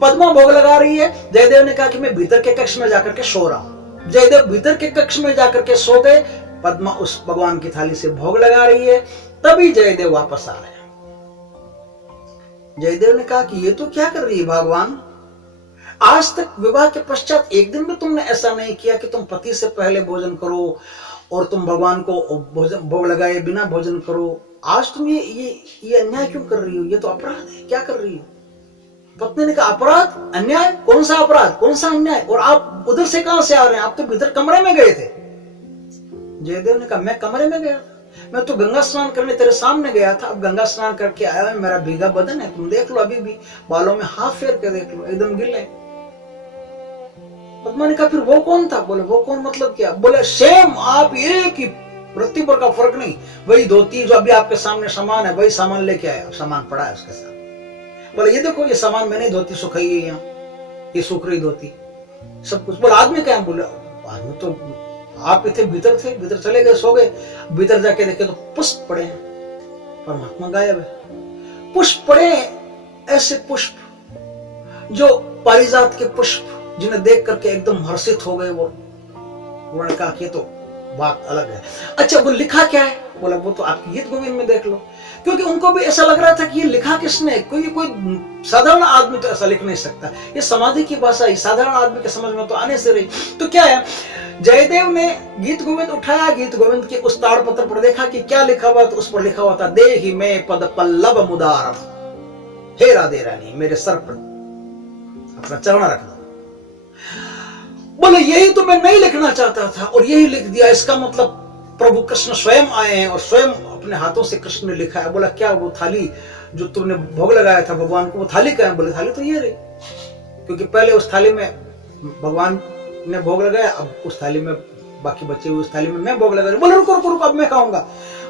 पद्मा भोग लगा रही है। जयदेव ने कहा कि मैं भीतर के कक्ष में जाकर के सो रहा हूं। जयदेव भीतर के कक्ष में जाकर के सो गए। पद्मा उस भगवान की थाली से भोग लगा रही है। तभी जयदेव वापस आ रहे हैं। जयदेव ने कहा कि ये तो क्या कर रही है भगवान, आज तक विवाह के पश्चात एक दिन भी तुमने ऐसा नहीं किया कि तुम पति से पहले भोजन करो और तुम भगवान को भोजन भोग लगाए बिना भोजन करो। आज तुम ये अन्याय क्यों कर रही हो, ये तो अपराध है, क्या कर रही हो। पत्नी ने कहा अपराध, अन्याय, कौन सा अपराध, कौन सा अन्याय, और आप उधर से कहां से आ रहे हैं, आप तो भीतर कमरे में गए थे। जयदेव ने कहा मैं कमरे में गया था, मैं तो गंगा स्नान करने तेरे सामने गया था। अब गंगा स्नान करके आया, मेरा भीगा बदन है, तुम देख लो, अभी भी बालों में हाथ फेर के देख लो, एकदम गिले। पद्मा ने कहा फिर वो कौन था। बोले वो कौन मतलब क्या। बोले सेम, आप एक ही वृत्ति पर का फर्क नहीं, वही धोती जो अभी आपके सामने सामान है वही सामान लेके आया, सामान पड़ा है उसके साथ। बोले ये देखो ये सामान मैंने धोती सुखाई है, यहाँ ये सूख रही धोती सब कुछ। बोले आदमी क्या है। बोले आदमी तो आप इतने भीतर थे, भीतर चले गए, सो गए। भीतर जाके देखे तो पुष्प पड़े हैं, परमात्मा गायब है। पुष्प पड़े, ऐसे पुष्प जो पारिजात के पुष्प, जिन्हें देख करके एकदम हर्षित हो गए। वो उन्होंने कहा कि ये तो बात अलग है। अच्छा वो लिखा क्या है। बोला वो तो आपकी गीत गोविंद में देख लो। क्योंकि उनको भी ऐसा लग रहा था कि ये लिखा किसने, कोई साधारण आदमी तो ऐसा लिख नहीं सकता, ये समाधि की भाषा ही साधारण आदमी के समझ में तो आने से रही। तो क्या है, जयदेव ने गीत गोविंद उठाया, गीत गोविंद के उस ताड़पत्र पर देखा कि क्या लिखा हुआ। तो उस पर लिखा हुआ था देहि में पद पल्लव मुदारम, हे राधे रानी मेरे सर पर अपना चरण रख दो। बोले यही तो मैं नहीं लिखना चाहता था और यही लिख दिया, इसका मतलब प्रभु कृष्ण स्वयं आए हैं और स्वयं अपने हाथों से कृष्ण ने लिखा है। बोला क्या वो थाली जो तुमने भोग लगाया था भगवान को, वो थाली क्या है। बोले थाली तो ये रही, क्योंकि पहले उस थाली में भगवान ने भोग लगाया, अब उस थाली में बाकी बचे हुए, उस थाली में मैं भोग लगा रहा हूं। बोले रुको रुको रुको, अब मैं खाऊंगा।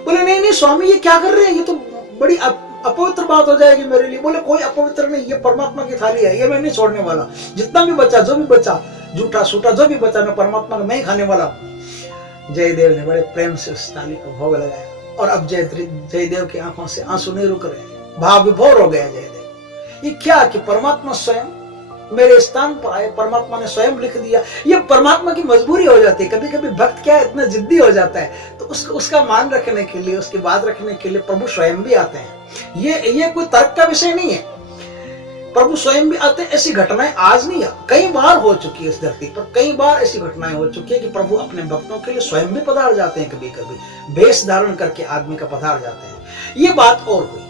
बोले नहीं नहीं स्वामी ये क्या कर रहे हैं, ये तो बड़ी अपवित्र बात हो जाएगी मेरे लिए। बोले कोई अपवित्र नहीं, ये परमात्मा की थाली है, ये मैं नहीं छोड़ने वाला। जितना भी बचा, जो भी बचा, जूठा सूठा जो भी बचा, मैं परमात्मा का मैं ही खाने वाला हूं। जयदेव ने बड़े प्रेम से उस थाली को भोग लगाया और अब जयदेव की आंखों से आंसू नहीं रुक रहे, भाव विभोर हो गया जयदेव। ये क्या कि परमात्मा स्वयं मेरे स्थान पर आए, परमात्मा ने स्वयं लिख दिया। ये परमात्मा की मजबूरी हो जाती है। कभी कभी भक्त क्या है, इतना जिद्दी हो जाता है, तो उसका मान रखने के लिए, उसकी बात रखने के लिए प्रभु स्वयं भी आते हैं। ये कोई तर्क का विषय नहीं है, प्रभु स्वयं भी आते हैं। ऐसी घटनाएं आज नहीं है, कई बार हो चुकी है इस धरती पर, कई बार ऐसी घटनाएं हो चुकी है कि प्रभु अपने भक्तों के लिए स्वयं भी पधार जाते हैं। कभी कभी वेश धारण करके आदमी का पधार जाते हैं। ये बात और हुई।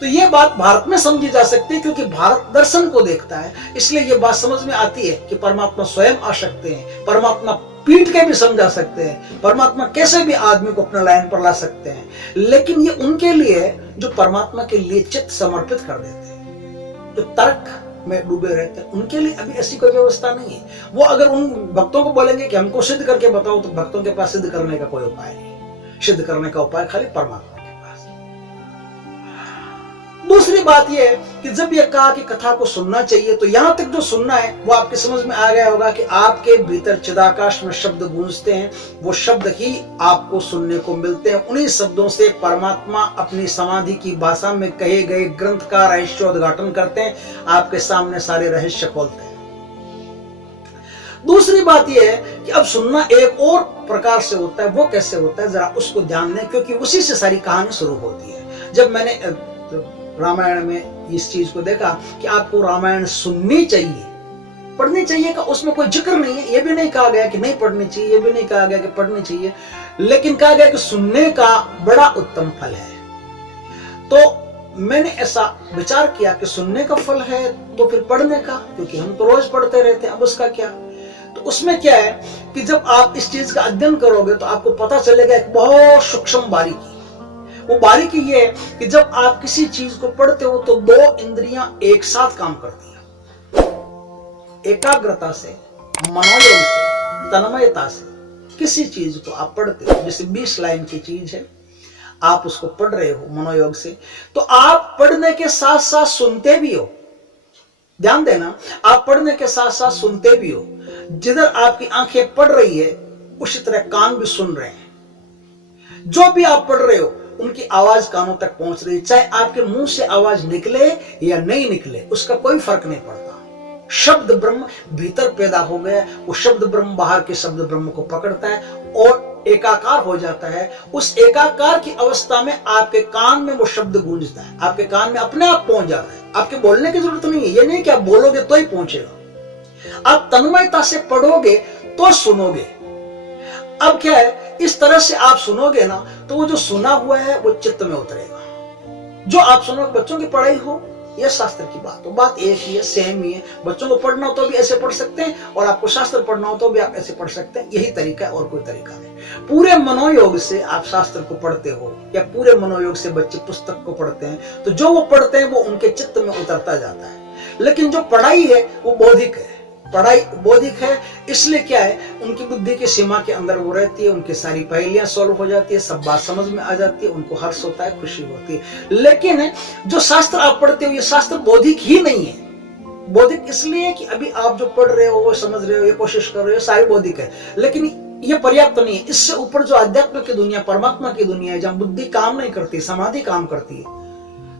तो ये बात भारत में समझी जा सकती है, क्योंकि भारत दर्शन को देखता है, इसलिए ये बात समझ में आती है कि परमात्मा स्वयं आ सकते हैं, परमात्मा पीट के भी समझा सकते हैं, परमात्मा कैसे भी आदमी को अपने लाइन पर ला सकते हैं। लेकिन ये उनके लिए जो परमात्मा के लिए चित्त समर्पित कर देते हैं, जो तर्क में डूबे रहते हैं, उनके लिए अभी ऐसी कोई व्यवस्था नहीं है। वो अगर उन भक्तों को बोलेंगे कि हमको सिद्ध करके बताओ, तो भक्तों के पास सिद्ध करने का कोई उपाय नहीं। सिद्ध करने का उपाय खाली परमात्मा। दूसरी बात यह है कि जब यह कहा कि कथा को सुनना चाहिए, तो यहां तक जो सुनना है वो आपकी समझ में आ गया होगा कि आपके भीतर चिदाकाश में शब्द गूंजते हैं, वो शब्द ही आपको सुनने को मिलते हैं। उन्हीं शब्दों से परमात्मा अपनी समाधि की भाषा में कहे गए ग्रंथ का रहस्योद्घाटन करते हैं, आपके सामने सारे रहस्य खोलते हैं। दूसरी बात यह है कि अब सुनना एक और प्रकार से होता है। वो कैसे होता है, जरा उसको ध्यान दें, क्योंकि उसी से सारी कहानी शुरू होती है। जब मैंने रामायण में इस चीज को देखा कि आपको रामायण सुननी चाहिए, पढ़नी चाहिए का उसमें कोई जिक्र नहीं है। ये भी नहीं कहा गया कि नहीं पढ़नी चाहिए, ये भी नहीं कहा गया कि पढ़नी चाहिए, लेकिन कहा गया कि सुनने का बड़ा उत्तम फल है। तो मैंने ऐसा विचार किया कि सुनने का फल है तो फिर पढ़ने का, क्योंकि हम तो रोज पढ़ते रहते हैं, अब उसका क्या। तो उसमें क्या है कि जब आप इस चीज का अध्ययन करोगे तो आपको पता चलेगा एक बहुत सूक्ष्म बारीकी। वो बारीकी ये है कि जब आप किसी चीज को पढ़ते हो तो दो इंद्रियां एक साथ काम करती है। एकाग्रता से, मनोयोग से, तन्मयता से किसी चीज को आप पढ़ते हो, जैसे 20 लाइन की चीज है, आप उसको पढ़ रहे हो मनोयोग से, तो आप पढ़ने के साथ साथ सुनते भी हो। ध्यान देना, आप पढ़ने के साथ साथ सुनते भी हो। जिधर आपकी आंखें पढ़ रही है उसी तरह कान भी सुन रहे हैं। जो भी आप पढ़ रहे हो उनकी आवाज कानों तक पहुंच रही है, चाहे आपके मुंह से आवाज निकले या नहीं निकले, उसका कोई फर्क नहीं पड़ता। शब्द ब्रह्म भीतर पैदा हो गया, वो शब्द ब्रह्म बाहर के शब्द ब्रह्म को पकड़ता है और एकाकार हो जाता है। उस एकाकार की अवस्था में आपके कान में वो शब्द गूंजता है, आपके कान में अपने आप पहुंच जाता है। आपके बोलने की जरूरत नहीं है, ये नहीं कि आप बोलोगे तो ही पहुंचेगा। आप तन्मयता से पढ़ोगे तो सुनोगे। अब क्या है, इस तरह से आप सुनोगे ना तो वो जो सुना हुआ है वो चित्त में उतरेगा। जो आप सुनो, बच्चों की पढ़ाई हो यह शास्त्र की बात हो, बात एक ही है, सेम ही है। बच्चों को पढ़ना हो तो भी ऐसे पढ़ सकते हैं और आपको शास्त्र पढ़ना हो तो भी आप ऐसे पढ़ सकते हैं। यही तरीका है और कोई तरीका नहीं। पूरे मनोयोग से आप शास्त्र को पढ़ते हो या पूरे मनोयोग से बच्चे पुस्तक को पढ़ते हैं, तो जो वो पढ़ते हैं वो उनके चित्त में उतरता जाता है। लेकिन जो पढ़ाई है वो बौद्धिक है। पढ़ाई बौद्धिक है इसलिए क्या है, उनकी बुद्धि की सीमा के अंदर वो रहती है, उनकी सारी पहेलियां सॉल्व हो जाती है, सब बात समझ में आ जाती है, उनको हर्ष होता है, खुशी होती है। लेकिन जो शास्त्र आप पढ़ते हो ये शास्त्र बौद्धिक ही नहीं है। बौद्धिक इसलिए कि अभी आप जो पढ़ रहे हो वो समझ रहे हो, ये कोशिश कर रहे हो, सारी बौद्धिक है, लेकिन ये पर्याप्त नहीं है। इससे ऊपर जो अध्यात्म की दुनिया, परमात्मा की दुनिया है, जहां बुद्धि काम नहीं करती, समाधि काम करती है,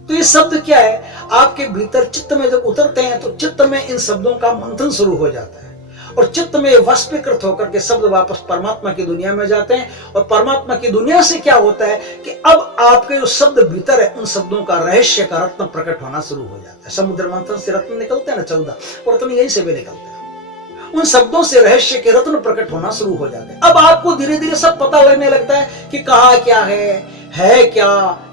तो ये शब्द क्या है, आपके भीतर चित्त में जब उतरते हैं तो चित्त में इन शब्दों का मंथन शुरू हो जाता है और चित्त में वस्पीकृत होकर के शब्द वापस परमात्मा की दुनिया में जाते हैं। और परमात्मा की दुनिया से क्या होता है कि अब आपके जो शब्द भीतर है उन शब्दों का रहस्य का रत्न प्रकट होना शुरू हो जाता है। समुद्र मंथन से रत्न निकलते हैं ना 14, और रत्न यहीं से भी निकलते हैं। उन शब्दों से रहस्य के रत्न प्रकट होना शुरू हो जाते हैं। अब आपको धीरे धीरे सब पता लगने लगता है कि कहा क्या है क्या,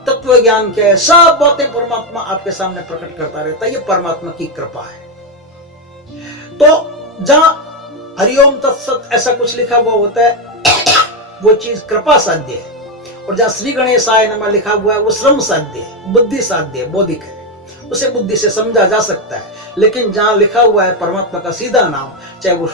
तत्व ज्ञान क्या है, सब बातें परमात्मा आपके सामने प्रकट करता रहता है। ये परमात्मा की कृपा है। तो जहां हरिओम तत्सत ऐसा कुछ लिखा हुआ होता है वो चीज कृपा साध्य है, और जहां श्री गणेशाय नमः लिखा हुआ है वो श्रम साध्य है, बुद्धि साध्य है, बौद्धिक है, उसे बुद्धि से समझा जा सकता है। लेकिन जहां लिखा हुआ है परमात्मा का सीधा नाम, चाहे वो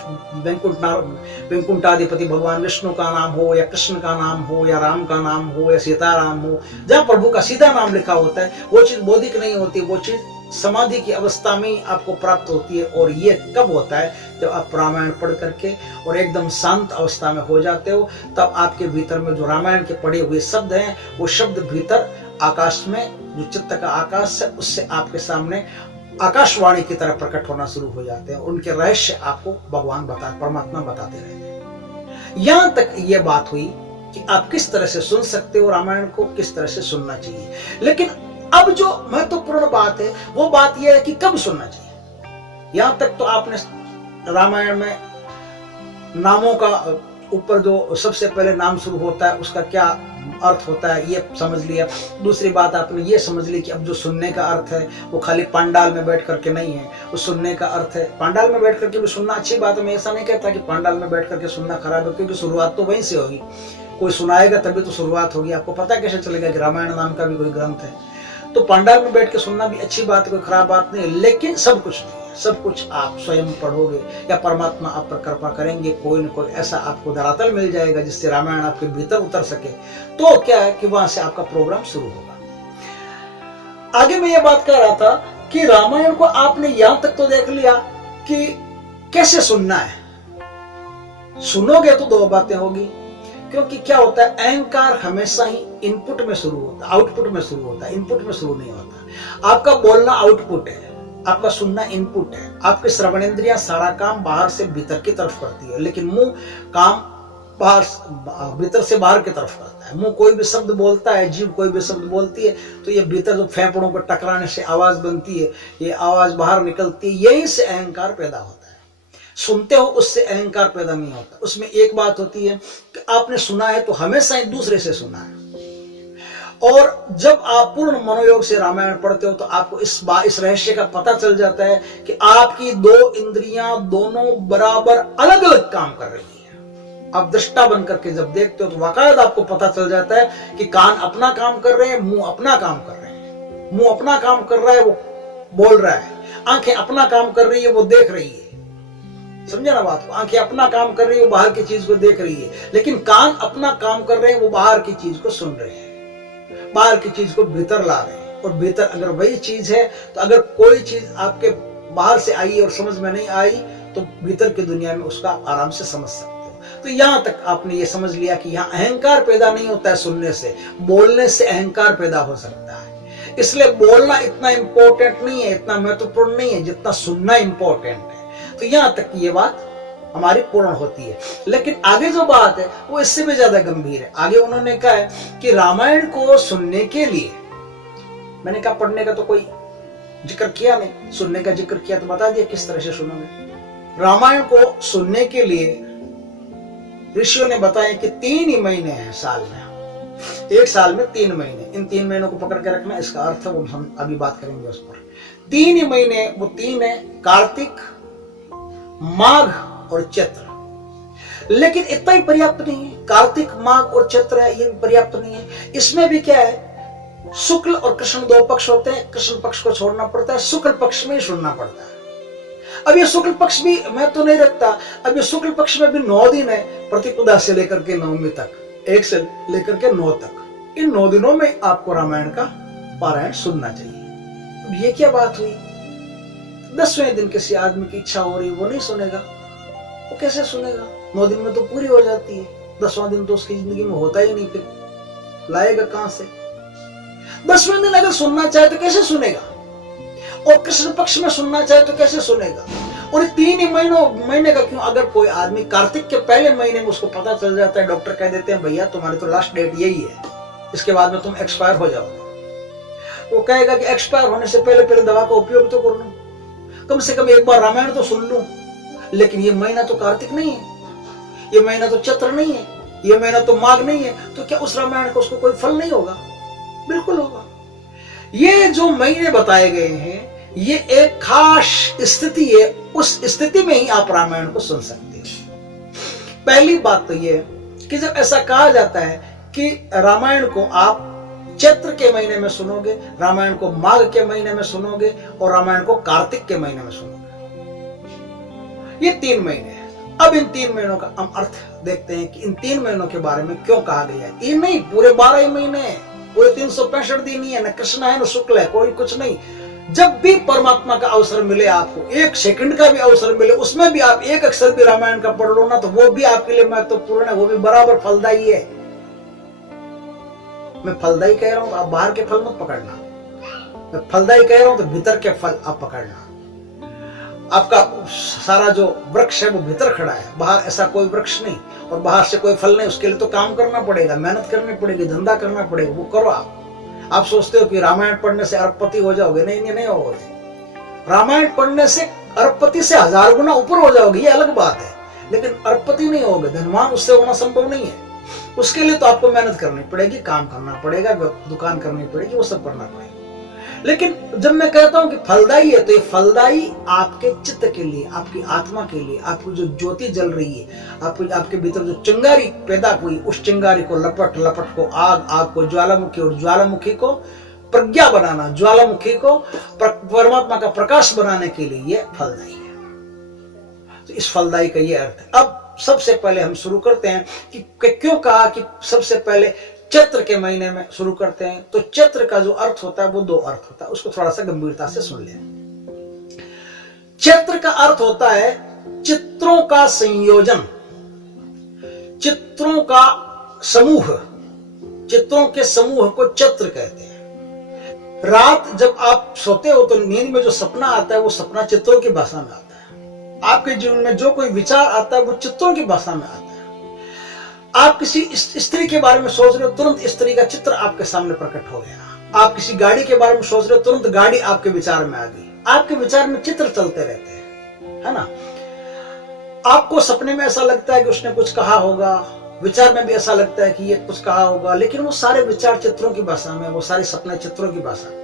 वैकुंठाधिपति भगवान विष्णु का नाम हो या कृष्ण का नाम हो या राम का नाम हो या सीताराम हो, जहां प्रभु का सीधा नाम लिखा होता है वो चीज बौद्धिक नहीं होती, वो चीज समाधि की अवस्था में ही आपको प्राप्त होती है। और ये कब होता है, जब आप रामायण पढ़ करके और एकदम शांत अवस्था में हो जाते हो, तब आपके भीतर में जो रामायण के पढ़े हुए शब्द हैं वो शब्द भीतर आकाश में, जो चित्त का आकाश है उससे आपके सामने आकाशवाणी की तरह प्रकट होना शुरू हो जाते हैं। उनके रहस्य आपको भगवान परमात्मा बताते रहते हैं। यहां तक ये बात हुई कि आप किस तरह से सुन सकते हो रामायण को, किस तरह से सुनना चाहिए। लेकिन अब जो महत्वपूर्ण बात है वो बात यह है कि कब सुनना चाहिए। यहां तक तो आपने रामायण में नामों का ऊपर जो सबसे पहले नाम शुरू होता है उसका क्या अर्थ होता है ये समझ लिया। दूसरी बात आपने ये समझ ली कि अब जो सुनने का अर्थ है वो खाली पंडाल में बैठ करके नहीं है, वो सुनने का अर्थ है। पंडाल में बैठ करके भी सुनना अच्छी बात है, मैं ऐसा नहीं कहता कि पंडाल में बैठ करके सुनना खराब है, क्योंकि शुरुआत तो वहीं से होगी, कोई सुनाएगा तभी तो शुरुआत होगी। आपको पता कैसे चलेगा कि रामायण नाम का भी कोई ग्रंथ है। तो पंडाल में बैठ के सुनना भी अच्छी बात है, कोई खराब बात नहीं है, लेकिन सब कुछ नहीं है। सब कुछ आप स्वयं पढ़ोगे या परमात्मा आप पर कृपा करेंगे, कोई न कोई ऐसा आपको धरातल मिल जाएगा जिससे रामायण आपके भीतर उतर सके, तो क्या है कि वहां से आपका प्रोग्राम शुरू होगा। आगे मैं ये बात कर रहा था कि रामायण को आपने यहां तक तो देख लिया कि कैसे सुनना है। सुनोगे तो दो बातें होगी, क्योंकि क्या होता है, अहंकार हमेशा ही इनपुट में शुरू होता है, आउटपुट में शुरू होता है, इनपुट में शुरू नहीं होता। आपका बोलना आउटपुट है, आपका सुनना इनपुट है। आपके श्रवणेंद्रियां सारा काम बाहर से भीतर की तरफ करती है, लेकिन मुंह काम बाहर भीतर से बाहर की तरफ करता है। मुंह कोई भी शब्द बोलता है, जीभ कोई भी शब्द बोलती है तो ये भीतर जो फेफड़ों को टकराने से आवाज बनती है, ये आवाज बाहर निकलती है, यहीं से अहंकार पैदा होता है। सुनते हो उससे अहंकार पैदा नहीं होता। उसमें एक बात होती है कि आपने सुना है तो हमेशा ही दूसरे से सुना है, और जब आप पूर्ण मनोयोग से रामायण पढ़ते हो तो आपको इस रहस्य का पता चल जाता है कि आपकी दो इंद्रियां दोनों बराबर अलग अलग काम कर रही है। आप दृष्टा बन करके जब देखते हो तो वाकई आपको पता चल जाता है कि कान अपना काम कर रहे हैं, मुंह अपना काम कर रहे हैं। मुंह अपना काम कर रहा है, वो बोल रहा है। आंखें अपना काम कर रही है, वो देख रही है। समझे ना बात को? आंखें अपना काम कर रही है, वो बाहर की चीज को देख रही है। लेकिन कान अपना काम कर रहे हैं, वो बाहर की चीज को सुन रहे हैं, बाहर की चीज को भीतर ला रहे हैं। और भीतर अगर वही चीज है तो अगर कोई चीज आपके बाहर से आई और समझ में नहीं आई तो भीतर की दुनिया में उसका आराम से समझ सकते हो। तो यहां तक आपने ये समझ लिया कि यहाँ अहंकार पैदा नहीं होता है सुनने से, बोलने से अहंकार पैदा हो सकता है। इसलिए बोलना इतना इंपॉर्टेंट नहीं है, इतना महत्वपूर्ण नहीं है जितना सुनना इंपॉर्टेंट है। तो यहां तक ये बात हमारी पूर्ण होती है। लेकिन आगे जो बात है वो इससे भी ज्यादा गंभीर है। आगे उन्होंने कहा है कि रामायण को सुनने के लिए, मैंने कहा पढ़ने का तो कोई जिक्र किया नहीं, सुनने का जिक्र किया तो बता दिया किस तरह से सुनोगे। रामायण को सुनने के लिए ऋषियों ने बताया कि 3 ही महीने हैं साल में। एक साल में 3 महीने, इन 3 महीनों को पकड़ के रखना, इसका अर्थ वो हम अभी बात करेंगे उस पर। 3 ही महीने, वो 3 है कार्तिक, माघ और चैत्र। लेकिन इतना ही पर्याप्त नहीं है। कार्तिक, माघ और चैत्र है, ये भी पर्याप्त नहीं है। इसमें भी क्या है, शुक्ल और कृष्ण 2 पक्ष होते हैं। कृष्ण पक्ष को छोड़ना पड़ता है, शुक्ल पक्ष में ही सुनना पड़ता है। अब ये शुक्ल पक्ष भी मैं तो नहीं रखता। अब ये शुक्ल पक्ष में भी 9 दिन है, प्रतिपदा से लेकर के नवमी तक, 1 से लेकर के 9 तक। इन 9 दिनों में आपको रामायण का पारायण सुनना चाहिए। अब ये क्या बात हुई, 10वें दिन किसी आदमी की इच्छा हो रही, वो नहीं सुनेगा, वो कैसे सुनेगा? 9 दिन में तो पूरी हो जाती है, 10वां दिन तो उसकी जिंदगी में होता ही नहीं, फिर लाएगा कहां से? 10वें दिन अगर सुनना चाहे तो कैसे सुनेगा? और कृष्ण पक्ष में सुनना चाहे तो कैसे सुनेगा? और 3 ही महीने का क्यों? अगर कोई आदमी कार्तिक के पहले महीने में उसको पता चल जाता है, डॉक्टर कह देते हैं भैया तुम्हारी तो लास्ट डेट यही है, इसके बाद में तुम एक्सपायर हो जाओगे, वो कहेगा कि एक्सपायर होने से पहले दवा का उपयोग तो कर लूं, कम से कम एक बार रामायण तो सुन लूं। लेकिन ये महीना तो कार्तिक नहीं है, ये महीना तो चैत्र नहीं है, ये महीना तो माघ नहीं है, तो क्या उस रामायण को उसको कोई फल नहीं होगा? बिल्कुल होगा। ये जो महीने बताए गए हैं ये एक खास स्थिति है, उस स्थिति में ही आप रामायण को सुन सकते हैं। पहली बात तो ये कि जब ऐसा कहा जाता है कि रामायण को आप चैत्र के महीने में सुनोगे, रामायण को माघ के महीने में सुनोगे और रामायण को कार्तिक के महीने में सुनोगे, ये 3 महीने हैं। अब इन 3 महीनों का हम अर्थ देखते हैं कि इन 3 महीनों के बारे में क्यों कहा गया है। 3 नहीं, पूरे 12 ही महीने हैं, पूरे 365 दिन ही है, न कृष्ण है न शुक्ल है, कोई कुछ नहीं। जब भी परमात्मा का अवसर मिले, आपको 1 सेकंड का भी अवसर मिले, उसमें भी आप 1 अक्षर भी रामायण का पढ़ लो ना, तो वो भी आपके लिए महत्वपूर्ण है, वो भी बराबर फलदायी है। मैं फलदायी कह रहा हूं तो आप बाहर के फल मत पकड़ना, मैं फलदायी कह रहा हूं तो भीतर के फल आप पकड़ना। आपका सारा जो वृक्ष है वो भीतर खड़ा है, बाहर ऐसा कोई वृक्ष नहीं और बाहर से कोई फल नहीं। उसके लिए तो काम करना पड़ेगा, मेहनत करनी पड़ेगी, धंधा करना पड़ेगा, वो करो। आप सोचते हो कि रामायण पढ़ने से अरबपति हो जाओगे, नहीं होगे। रामायण पढ़ने से अरबपति से 1000 गुना ऊपर हो जाओगे, ये अलग बात है, लेकिन अरबपति नहीं होगे, धनवान उससे होना संभव नहीं है। उसके लिए तो आपको मेहनत करनी पड़ेगी, काम करना पड़ेगा, दुकान करनी पड़ेगी, वो सब करना पड़ेगा। लेकिन जब मैं कहता हूं कि फलदायी है, तो ये फलदायी आपके चित्त के लिए, आपकी आत्मा के लिए, आपकी जो ज्योति जल रही है, आपके भीतर जो चिंगारी पैदा हुई, उस चिंगारी को लपट को आग को ज्वालामुखी और ज्वालामुखी को प्रज्ञा बनाना, ज्वालामुखी को परमात्मा का प्रकाश बनाने के लिए ये फलदायी है। तो इस फलदायी का ये अर्थ है। अब सबसे पहले हम शुरू करते हैं कि क्यों कहा कि सबसे पहले चैत्र के महीने में शुरू करते हैं। तो चैत्र का जो अर्थ होता है वो 2 अर्थ होता है, उसको थोड़ा सा गंभीरता से सुन लें। चैत्र का अर्थ होता है चित्रों का संयोजन, चित्रों का समूह, चित्रों के समूह को चैत्र कहते हैं। रात जब आप सोते हो तो नींद में जो सपना आता है वो सपना चित्रों की भाषा में आता है। आपके जीवन में जो कोई विचार आता है वो चित्रों की भाषा में आता है। आप किसी स्त्री के बारे में सोच रहे हो, तुरंत स्त्री का चित्र आपके सामने प्रकट हो गया। आप किसी गाड़ी के बारे में सोच रहे हो, तुरंत गाड़ी आपके विचार में आ गई। आपके विचार में चित्र चलते रहते हैं, है ना। आपको सपने में ऐसा लगता है कि उसने कुछ कहा होगा, विचार में भी ऐसा लगता है कि ये कुछ कहा होगा, लेकिन वो सारे विचार चित्रों की भाषा में, वो सारे सपने चित्रों की भाषा में।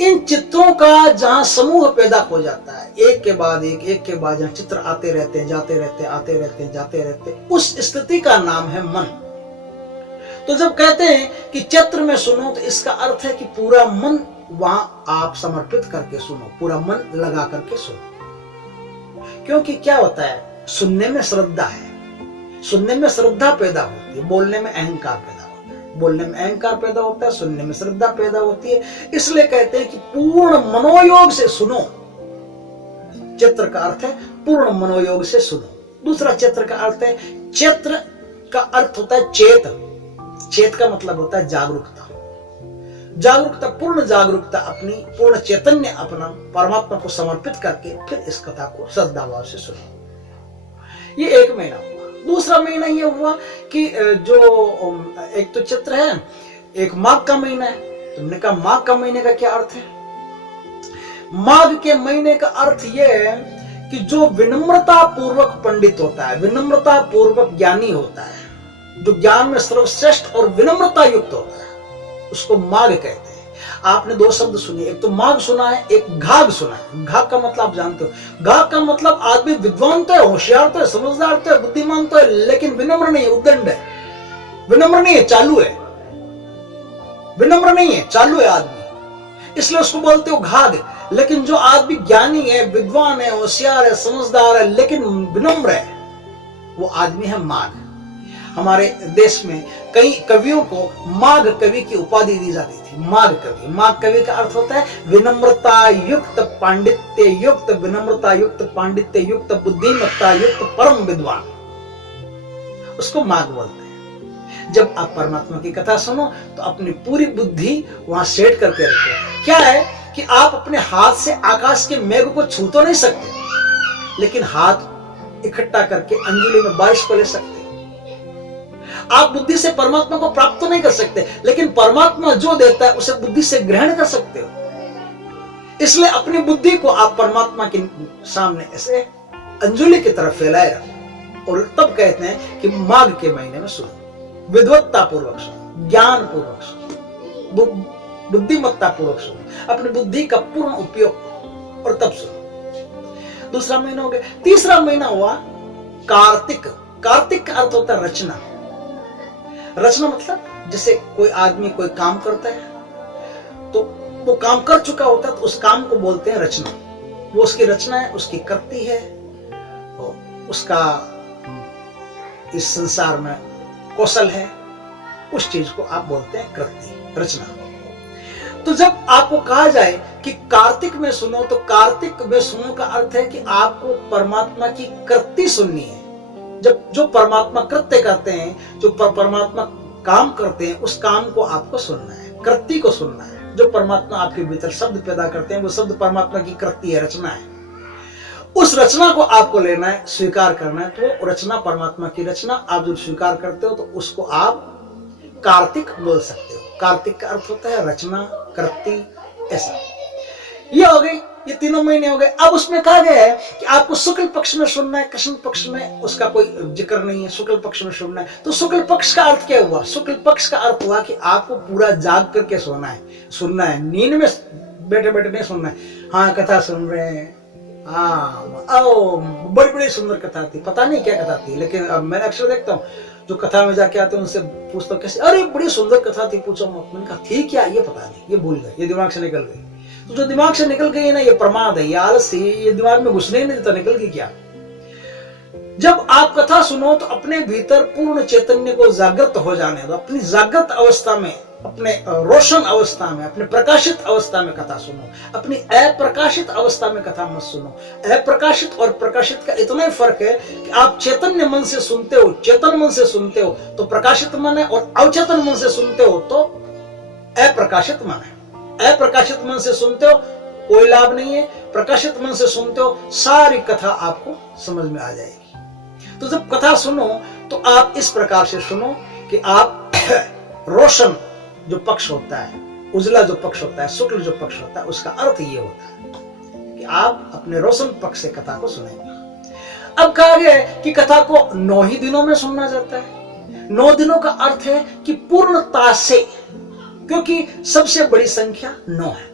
इन चित्रों का जहां समूह पैदा हो जाता है, एक के बाद जहां चित्र आते रहते हैं, जाते रहते हैं, आते रहते हैं, जाते रहते हैं, उस स्थिति का नाम है मन। तो जब कहते हैं कि चित्र में सुनो, तो इसका अर्थ है कि पूरा मन वहां आप समर्पित करके सुनो, पूरा मन लगा करके सुनो। क्योंकि क्या होता है, सुनने में श्रद्धा है, सुनने में श्रद्धा पैदा होती है, बोलने में अहंकार पैदा होता है, बोलने में अहंकार पैदा होता है, सुनने में श्रद्धा पैदा होती है। इसलिए कहते हैं कि पूर्ण मनोयोग से सुनो। चित्र का अर्थ है पूर्ण मनोयोग से सुनो। दूसरा चित्र का अर्थ है, चित्र का अर्थ होता है चेत। चेत का मतलब होता है जागरूकता। जागरूकता, पूर्ण जागरूकता, अपनी पूर्ण चैतन्य अपना परमात्मा को समर्पित करके फिर इस कथा को श्रद्धा भाव से सुनो। ये एक महीना हुआ। दूसरा महीना ये हुआ कि जो एक तो चित्र है, एक माघ का महीना है। तुमने कहा माघ का महीने का क्या अर्थ है? माघ के महीने का अर्थ ये है कि जो विनम्रता पूर्वक पंडित होता है, विनम्रता पूर्वक ज्ञानी होता है, जो ज्ञान में सर्वश्रेष्ठ और विनम्रता युक्त होता है, उसको माघ कहते हैं। आपने दो शब्द सुने, एक तो माघ सुना है, एक घाघ सुना है। घाघ का मतलब आप जानते हो। घाघ का मतलब आदमी विद्वान तो है, होशियार तो है, समझदार तो है, बुद्धिमान तो है, लेकिन विनम्र नहीं है, उद्दंड है। विनम्र नहीं है, चालू है। विनम्र नहीं है, चालू है आदमी, इसलिए उसको बोलते हो घाघ। लेकिन जो आदमी ज्ञानी है, विद्वान है, होशियार है, समझदार है, लेकिन विनम्र है, वो आदमी है माघ। हमारे देश में कई कवियों को माघ कवि की उपाधि दी जाती थी। माघ कवि, माघ कवि का अर्थ होता है विनम्रता युक्त, पांडित्य युक्त, विनम्रता युक्त, पांडित्य युक्त, बुद्धिमत्ता युक्त, परम विद्वान, उसको माघ बोलते हैं। जब आप परमात्मा की कथा सुनो तो अपनी पूरी बुद्धि वहां सेट करके रखो। क्या है कि आप अपने हाथ से आकाश के मेघ को छू तो नहीं सकते, लेकिन हाथ इकट्ठा करके अंजलि में बारिश को ले सकते। आप बुद्धि से परमात्मा को प्राप्त तो नहीं कर सकते, लेकिन परमात्मा जो देता है उसे बुद्धि से ग्रहण कर सकते हो। इसलिए अपनी बुद्धि को आप परमात्मा के सामने ऐसे अंजलि की तरफ फैलाए रखो, और तब कहते हैं कि माघ के महीने में सुनो, विद्वत्ता पूर्वक सुनो, ज्ञान पूर्वक सुनो, बुद्धिमत्ता पूर्वक सुनो, अपनी बुद्धि का पूर्ण उपयोग करो, और तब सुनो। दूसरा महीना हो गया। तीसरा महीना हुआ कार्तिक। कार्तिक का अर्थ होता है रचना। रचना मतलब जैसे कोई आदमी कोई काम करता है, तो वो काम कर चुका होता है, तो उस काम को बोलते हैं रचना। वो उसकी रचना है, उसकी कृति है, तो उसका इस संसार में कौशल है, उस चीज को आप बोलते हैं कृति, रचना। तो जब आपको कहा जाए कि कार्तिक में सुनो, तो कार्तिक में सुनो का अर्थ है कि आपको परमात्मा की कृति सुननी है। जब जो परमात्मा कृत्य करते हैं, जो परमात्मा काम करते हैं, उस काम को आपको सुनना है, कृति को सुनना है। जो परमात्मा आपके भीतर शब्द पैदा करते हैं, वो शब्द परमात्मा की कृति है, रचना है। उस रचना को आपको लेना है, स्वीकार करना है। तो रचना परमात्मा की रचना आप जब स्वीकार करते हो, तो उसको आप कार्तिक बोल सकते हो। कार्तिक का अर्थ होता है रचना, कृति, ऐसा। ये हो गई, ये तीनों महीने हो गए। अब उसमें कहा गया है कि आपको शुक्ल पक्ष में सुनना है, कृष्ण पक्ष में उसका कोई जिक्र नहीं है, शुक्ल पक्ष में सुनना है। तो शुक्ल पक्ष का अर्थ क्या हुआ? शुक्ल पक्ष का अर्थ हुआ कि आपको पूरा जाग करके सोना है, सुनना है, नींद में बैठे बैठे नहीं सुनना है। हाँ, कथा सुन रहे हैं, हाँ, ओ बड़ी बड़ी सुंदर कथा थी, पता नहीं क्या कथा थी, लेकिन अब मैं अक्सर देखता हूँ जो कथा में जाके आते हैं, उनसे पूछता हूँ कैसे, अरे बड़ी सुंदर कथा थी, पूछो मत। मैंने कहा थी क्या, ये पता नहीं, ये भूल गए, ये दिमाग से निकल गई। तो जो दिमाग से निकल गई है ना, ये प्रमाद है, ये आलस है, ये दिमाग में घुसने ही नहीं देता, निकल गई क्या। जब आप कथा सुनो तो अपने भीतर पूर्ण चैतन्य को जागृत हो जाने दो। अपनी जागृत अवस्था में, अपने रोशन अवस्था में, अपने प्रकाशित अवस्था में कथा सुनो। अपनी अप्रकाशित अवस्था में कथा मत सुनो। अप्रकाशित और प्रकाशित का इतना ही फर्क है कि आप चैतन्य मन से सुनते हो, चेतन मन से सुनते हो तो प्रकाशित मन है, और अवचेतन मन से सुनते हो तो अप्रकाशित मन है। अप्रकाशित मन से सुनते हो कोई लाभ नहीं है, प्रकाशित मन से सुनते हो सारी कथा आपको समझ में आ जाएगी। तो जब कथा सुनो तो आप इस प्रकार से सुनो कि आप रोशन जो पक्ष होता है, उजला जो पक्ष होता है, शुक्ल जो पक्ष होता है, उसका अर्थ ये होता है कि आप अपने रोशन पक्ष से कथा को सुनेंगे। अब कहा गया है कि कथा को 9 ही दिनों में सुनना जाता है। 9 दिनों का अर्थ है कि पूर्णता से, क्योंकि सबसे बड़ी संख्या 9 है।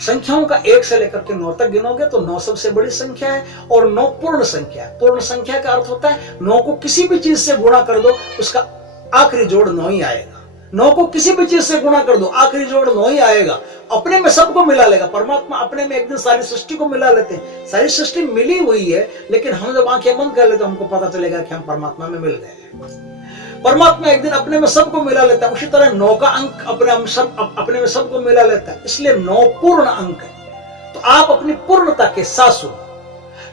संख्याओं का 1 से लेकर के 9 तक गिनोगे तो 9 सबसे बड़ी संख्या है और 9 पूर्ण संख्या है। पूर्ण संख्या का अर्थ होता है 9 को किसी भी चीज से गुणा कर दो, उसका आखिरी जोड़ 9 ही आएगा। 9 को किसी भी चीज से गुणा कर दो, आखिरी जोड़ 9 ही आएगा। अपने में सबको मिला लेगा। परमात्मा अपने में एक दिन सारी सृष्टि को मिला लेते हैं। सारी सृष्टि मिली हुई है, लेकिन हम जब आंखें बंद कर लेते हैं हमको पता चलेगा कि हम परमात्मा में मिल गए। परमात्मा एक दिन अपने में सबको मिला लेता है। उसी तरह 9 का अंक अपने में सबको मिला लेता है, इसलिए 9 पूर्ण अंक है। तो आप अपनी पूर्णता के साथ सुनो।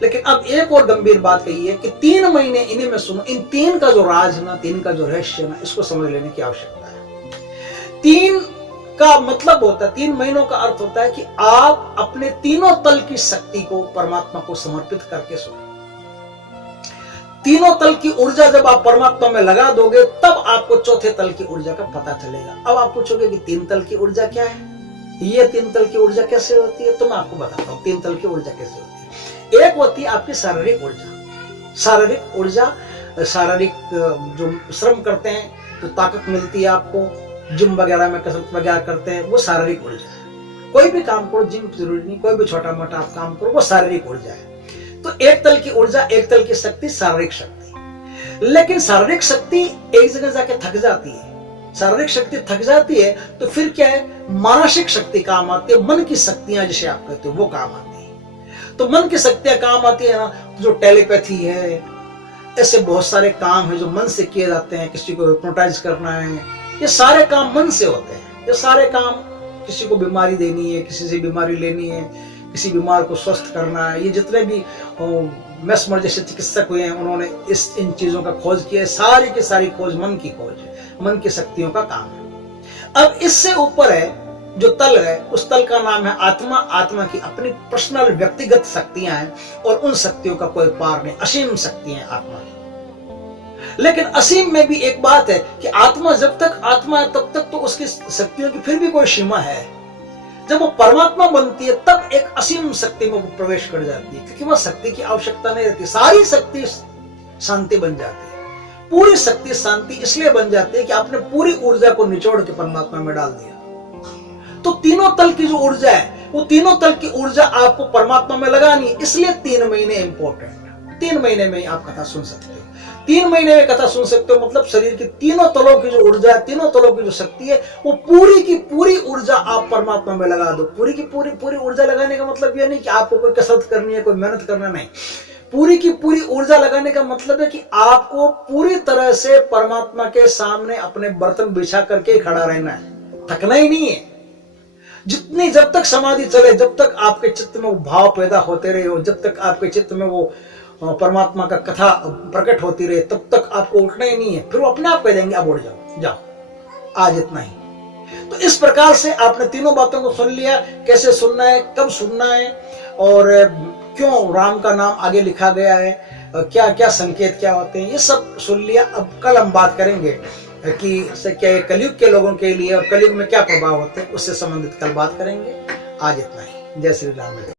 लेकिन अब एक और गंभीर बात कही है कि 3 महीने इन्हीं में सुनो। इन 3 का जो राज ना, 3 का जो रहस्य ना, इसको समझ लेने की आवश्यकता है। 3 का मतलब होता है, 3 महीनों का अर्थ होता है कि आप अपने तीनों तल की शक्ति को परमात्मा को समर्पित करके सुनो। तीनों तल की ऊर्जा जब आप परमात्मा में लगा दोगे तब आपको चौथे तल की ऊर्जा का पता चलेगा। अब आप पूछोगे कि 3 तल की ऊर्जा क्या है, ये 3 तल की ऊर्जा कैसे होती है, तो मैं आपको बताता हूँ 3 तल की ऊर्जा कैसे होती है। एक होती है आपकी शारीरिक ऊर्जा। शारीरिक ऊर्जा, शारीरिक जो श्रम करते हैं, जो ताकत मिलती है आपको, जिम वगैरह में कसरत वगैरह करते हैं, वो शारीरिक ऊर्जा है। कोई भी काम करो, जिम जरूरी नहीं, कोई भी छोटा मोटा आप काम करो, वो शारीरिक ऊर्जा है। तो एक तल की ऊर्जा, एक तल की शक्ति शारीरिक शक्ति। लेकिन शारीरिक शक्ति एक जगह जाके थक जाती है। शारीरिक शक्ति थक जाती है तो फिर क्या है, मानसिक शक्ति काम आती है। मन की शक्तियां जिसे आप कहते हो वो काम आती है। तो मन की शक्तियां काम आती है ना, जो टेलीपैथी है, ऐसे बहुत सारे काम है जो मन से किए जाते हैं। किसी को हिप्नोटाइज करना है, ये सारे काम मन से होते हैं। ये सारे काम, किसी को बीमारी देनी है, किसी से बीमारी लेनी है, किसी बीमार को स्वस्थ करना है, ये जितने भी मेस्मर जैसे चिकित्सक हुए हैं उन्होंने इन चीजों का खोज किया है। सारी की सारी खोज मन की खोज है, मन की शक्तियों का काम है। अब इससे ऊपर है जो तल है, उस तल का नाम है आत्मा। आत्मा की अपनी पर्सनल व्यक्तिगत शक्तियां हैं और उन शक्तियों का कोई पार नहीं, असीम शक्तियां हैं आत्मा की। लेकिन असीम में भी एक बात है कि आत्मा जब तक आत्मा है तब तक तो उसकी शक्तियों की फिर भी कोई सीमा है। जब वो परमात्मा बनती है तब एक असीम शक्ति में वो प्रवेश कर जाती है, क्योंकि वह शक्ति की आवश्यकता नहीं रहती। सारी शक्ति शांति बन जाती है। पूरी शक्ति शांति इसलिए बन जाती है कि आपने पूरी ऊर्जा को निचोड़ के परमात्मा में डाल दिया। तो तीनों तल की जो ऊर्जा है, वो तीनों तल की ऊर्जा आपको परमात्मा में लगानी है। इसलिए 3 महीने इंपॉर्टेंट है। 3 महीने में आप कथा सुन सकते हो। 3 महीने में कथा सुन सकते हो, मतलब शरीर की तीनों तलों की जो ऊर्जा है, तीनों तलों की जो शक्ति है, वो पूरी की पूरी ऊर्जा आप परमात्मा में लगा दो। पूरी की पूरी ऊर्जा लगाने का मतलब यह नहीं कि आपको कोई कसरत करनी है, कोई मेहनत करना, नहीं। पूरी की पूरी ऊर्जा लगाने का मतलब है कि आपको पूरी तरह से परमात्मा के सामने अपने बर्तन बिछा करके खड़ा रहना है, थकना ही नहीं है। जितनी जब तक समाधि चले, जब तक आपके चित्त में वो भाव पैदा होते रहे हो, जब तक आपके चित्त में वो परमात्मा का कथा प्रकट होती रहे, तब तक आपको उठना ही नहीं है। फिर वो अपने आप कह देंगे अब उठ जाओ, जाओ, आज इतना ही। तो इस प्रकार से आपने तीनों बातों को सुन लिया, कैसे सुनना है, कब सुनना है, और क्यों राम का नाम आगे लिखा गया है, क्या क्या संकेत क्या होते हैं, ये सब सुन लिया। अब कल हम बात करेंगे कि क्या कलयुग के लोगों के लिए और कलयुग में क्या प्रभाव होते हैं, उससे संबंधित कल बात करेंगे। आज इतना ही। जय श्री राम।